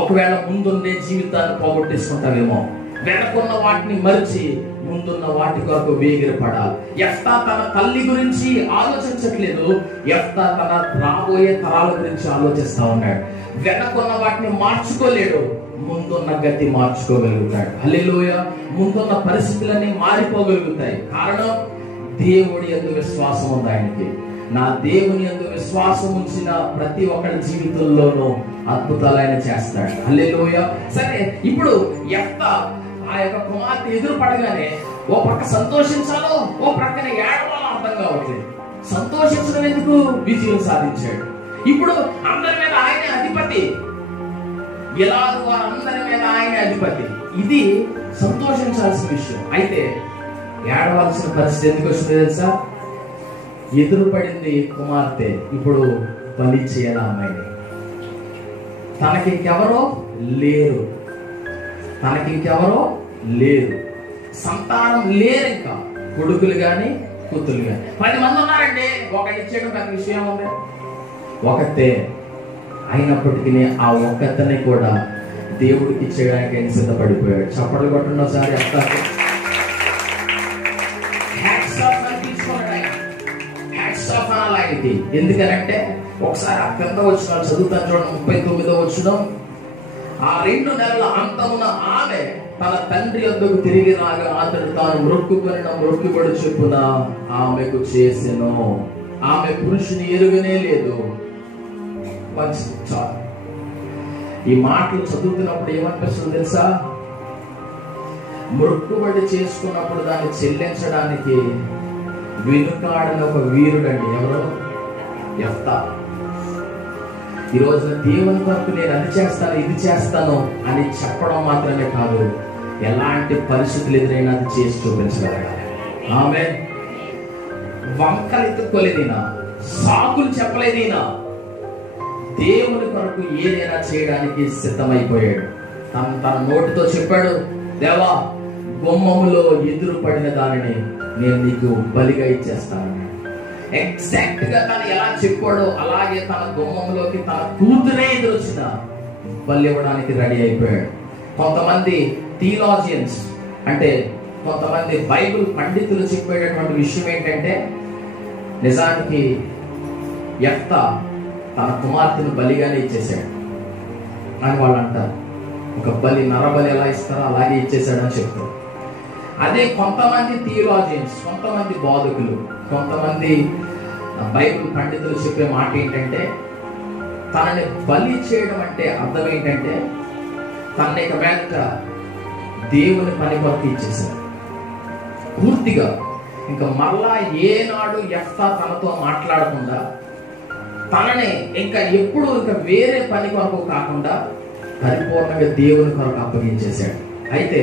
ఒకవేళ ముందుండే జీవితాన్ని పోగొట్టేసుకుంటావేమో. వెనకున్న వాటిని మరిచి ముందున్న వాటి కొరకు వేగిరపడాలి. యెఫ్తా తన తల్లి గురించి ఆలోచించట్లేదు, యెఫ్తా తన రాబోయే తరాల గురించి ఆలోచిస్తా ఉన్నాడు. వెనకున్న వాటిని మార్చుకోలేడు, ముందున్న గతి మార్చుకోగలుగుతాడు. హల్లెలూయా. ముందున్న పరిస్థితులన్నీ మారిపోగలుగుతాయి. కారణం దేవుడి యందు విశ్వాసం ఉంది ఆయనకి. నా దేవుని యందు విశ్వాసం ఉంచిన ప్రతి ఒక్కరి జీవితంలోనూ అద్భుతాలు ఆయన చేస్తాడు. హల్లెలూయా. సరే, ఇప్పుడు యెఫ్తా ఆ యొక్క కుమార్తె ఎదురు పడగానే ఓ పక్క సంతోషించాలో ఓ ప్రక్కన ఏడవాలో అర్థం కావట్లేదు. సంతోషించడం ఎందుకు? విజయం సాధించాడు. ఇప్పుడు అందరి మీద ఆయనే అధిపతి. గిలాదు వారందరి మీద ఆయనే అధిపతి. ఇది సంతోషించాల్సిన విషయం. అయితే ఏడవలసిన పరిస్థితి ఎందుకు వస్తుంది తెలుసా? ఎదురు పడింది కుమార్తె. ఇప్పుడు బలి చేయాల అమ్మాయిని. తనకి ఇంకెవరో లేరు, సంతానం లేరు, ఇంకా కొడుకులు గాని కూతురు గాని. 10 మంది ఉన్నారండి, ఒకటి ఇచ్చేయడం పెద్ద విషయం ఉంది. ఒకతే అయినప్పటికీ ఆ ఒక్కతని కూడా దేవుడికి ఇచ్చేయడానికి ఆయన సిద్ధపడిపోయాడు. చప్పట్లు కొట్టండి ఒకసారి. ఎందుకనంటే ఒకసారి ఆ కింద వచ్చిన చదువుతాను చూడండి, 39వ వచనం. ఆ 2 నెలల అంతమున ఆమె తన తండ్రి వద్దకు తిరిగి రాగా అతడు తాను మొక్కుబడి చెప్పున ఆమెకు చేసెను. ఆమె పురుషుని ఎరుగనే లేదు. చాలు. ఈ మాటలు చదువుతున్నప్పుడు ఏమనిపిస్తుంది తెలుసా? మొక్కుబడి చేసుకున్నప్పుడు దాన్ని చెల్లించడానికి వెనుకాడని ఒక వీరుడండి. ఎవరు? యెఫ్తా. ఈ రోజున దేవుని కొరకు నేను అది చేస్తాను, ఇది చేస్తాను అని చెప్పడం మాత్రమే కాదు, ఎలాంటి పరిస్థితులు ఎదురైనా అది చేసి చూపించగలగాలి. ఆమె వంకలు ఎత్తుకోలేదీనా, సాకులు చెప్పలేదీనా, దేవుని కొరకు ఏదైనా చేయడానికి సిద్ధమైపోయాడు. తన నోటితో చెప్పాడు, దేవా గుమ్మములో ఎదురు పడిన దానిని నేను నీకు బలిగా ఇచ్చేస్తాను. ఎగ్జాక్ట్ గా తను ఎలా చెప్పాడో అలాగే తన గుమ్మంలోకి తన కూతురే ఎదురొచ్చిన బలి ఇవ్వడానికి రెడీ అయిపోయాడు. కొంతమంది థియాలజియన్స్ అంటే కొంతమంది బైబిల్ పండితులు చెప్పేటటువంటి విషయం ఏంటంటే, నిజానికి యెఫ్తా తన కుమార్తెను బలిగానే ఇచ్చేసాడు అని వాళ్ళు అంటారు. ఒక బలి, నరబలి ఎలా ఇస్తారో అలాగే ఇచ్చేసాడని చెప్తారు. అదే కొంతమంది థియాలజియన్స్, కొంతమంది బోధకులు, కొంతమంది బైబిల్ పండితులు చెప్పే మాట ఏంటంటే, తనని బలి చేయడం అంటే అర్థం ఏంటంటే తనని ఇక మీద దేవుని పని కొరకు ఇచ్చేశారు పూర్తిగా. ఇంకా మరలా ఏనాడు యెఫ్తా తనతో మాట్లాడకుండా తనని ఇంకా ఎప్పుడు ఇంకా వేరే పని కొరకు కాకుండా పరిపూర్ణంగా దేవుని కొరకు అప్పగించేశాడు. అయితే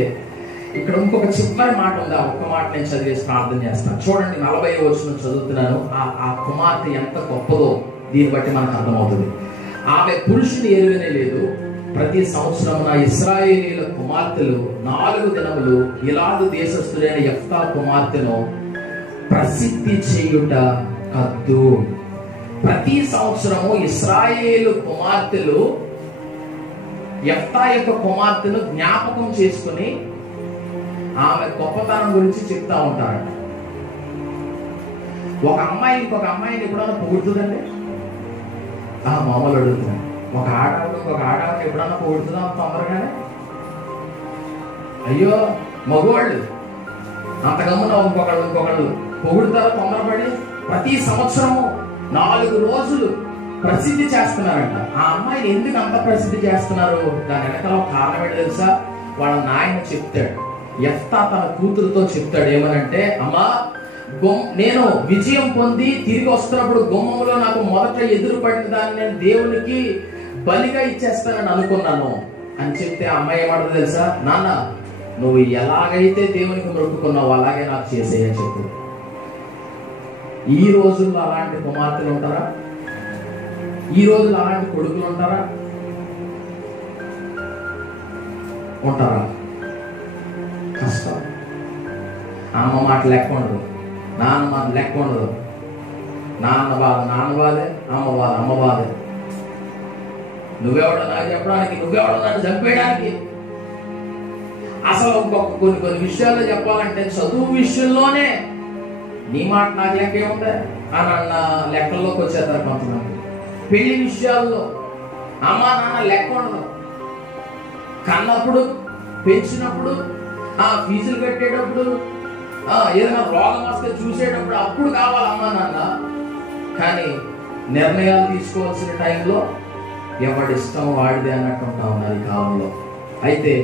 ఇక్కడ ఇంకొక చివరి మాట ఉంది. ఆ ఒక్క మాట నేను చదివేసి ప్రార్థన చేస్తాను. చూడండి, 40వ వచనం చదువుతున్నాను. ఆ కుమార్తె ఎంత గొప్పదో దీన్ని బట్టి మనకు అర్థమవుతుంది. ఆమె పురుషుని ఎరుగనే లేదు. ప్రతి సంవత్సరం ఇశ్రాయేలీయుల కుమార్తెలు 4 దినములు గిలాదు దేశస్థుడైన యెఫ్తా కుమార్తెను ప్రసిద్ధి చేయుట కద్దు. ప్రతి సంవత్సరము ఇశ్రాయేలు కుమార్తెలు యెఫ్తా యొక్క కుమార్తెను జ్ఞాపకం చేసుకుని ఆమె గొప్పతనం గురించి చెప్తా ఉంటారంట. ఒక అమ్మాయి ఇంకొక అమ్మాయిని ఎప్పుడన్నా పొగుడుతుందండి? మామూలు అడుగుతుంది. ఒక ఆడవాడు ఇంకొక ఆడవాడిని ఎప్పుడన్నా పొగుడుతుందా తొందరగానే? అయ్యో మగవాళ్ళు అంతకముందు ఇంకొకళ్ళు పొగుడుతారో తొందరపడి. ప్రతి సంవత్సరము 4 రోజులు ప్రసిద్ధి చేస్తున్నారంట. ఆ అమ్మాయిని ఎందుకు అంత ప్రసిద్ధి చేస్తున్నారు? దాని వెనకాల కారణం ఏంటి తెలుసా? వాళ్ళ నాయన చెప్తాడు, యెఫ్తా తన కూతురుతో చెప్తాడు ఏమనంటే, అమ్మా నేను విజయం పొంది తిరిగి వస్తున్నప్పుడు గుమ్మంలో నాకు మొదట ఎదురుపడిన దాన్ని నేను దేవునికి బలిగా ఇచ్చేస్తానని అనుకున్నాను అని చెప్తే ఆ అమ్మాయి ఏమంటుంది తెలుసా? నాన్న, నువ్వు ఎలాగైతే దేవునికి మొక్కుకున్నావు అలాగే నాకు చేసేయని చెప్పు. ఈ రోజుల్లో అలాంటి కుమార్తెలు ఉంటారా? ఈ రోజుల్లో అలాంటి కొడుకులు ఉంటారా? కష్టం. అమ్మ మాట లెక్క ఉండదు, నాన్న మాట లెక్క ఉండదు. నాన్న బాధే, అమ్మ బాధే. నువ్వెవడో నాకు చెప్పడానికి, నువ్వెవడో నన్ను చంపేయడానికి. అసలు కొన్ని విషయాల్లో చెప్పాలంటే చదువు విషయంలోనే నీ మాట నాకు లెక్క ఏముంది అని అన్న లెక్కల్లోకి వచ్చేస్తారు కొంతమంది. పెళ్లి విషయాల్లో అమ్మ నాన్న లెక్క ఉండదు. కన్నప్పుడు, పెంచినప్పుడు, ఫీజులు కట్టేటప్పుడు, ఏదైనా రోగం వస్తే చూసేటప్పుడు అప్పుడు కావాలి అమ్మ నాన్న. కానీ నిర్ణయాలు తీసుకోవాల్సిన టైంలో ఎవడిష్టం వాడిదే అన్నట్టు ఉంటా ఉన్నది కాలంలో. అయితే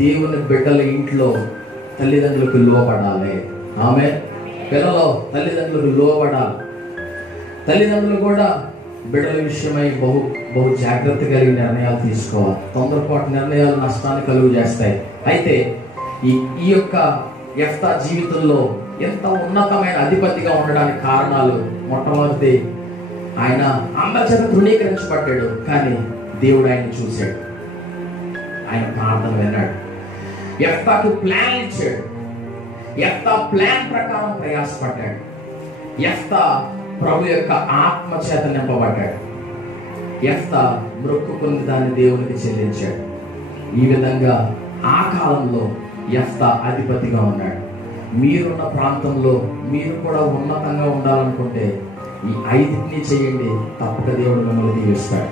దేవుని బిడ్డల ఇంట్లో తల్లిదండ్రులకు లోపడాలి. ఆమె పిల్లలు తల్లిదండ్రులకు లోపడాలి. తల్లిదండ్రులు కూడా బిడ్డల విషయమై బహు జాగ్రత్త కలిగి నిర్ణయాలు తీసుకోవాలి. తొందరపాటు నిర్ణయాలు నష్టాన్ని కలుగు చేస్తాయి. అయితే ఈ యొక్క యెఫ్తా జీవితంలో ఎంత ఉన్నతమైన అధిపతిగా ఉండడానికి కారణాలు, మొట్టమొదటి ఆయన అందరి చేత తృణీకరించబడ్డాడు, కానీ దేవుడు ఆయన చూశాడు, ఆయన ప్రార్థన విన్నాడు, యెఫ్తాకు ప్లాన్ ఇచ్చాడు. యెఫ్తా ప్లాన్ ప్రకారం ప్రయాసపడ్డాడు. యెఫ్తా ప్రభు యొక్క ఆత్మ చేత నింపబడ్డాడు. యెఫ్తా మొక్కుకున్న దాన్ని దేవునికి చెల్లించాడు. ఈ విధంగా ఆ కాలంలో యెఫ్తా అధిపతిగా ఉన్నాడు. మీరున్న ప్రాంతంలో మీరు కూడా ఉన్నతంగా ఉండాలనుకుంటే ఈ 5 చేయండి, తప్పక దేవుడు మిమ్మల్ని దీవిస్తాడు.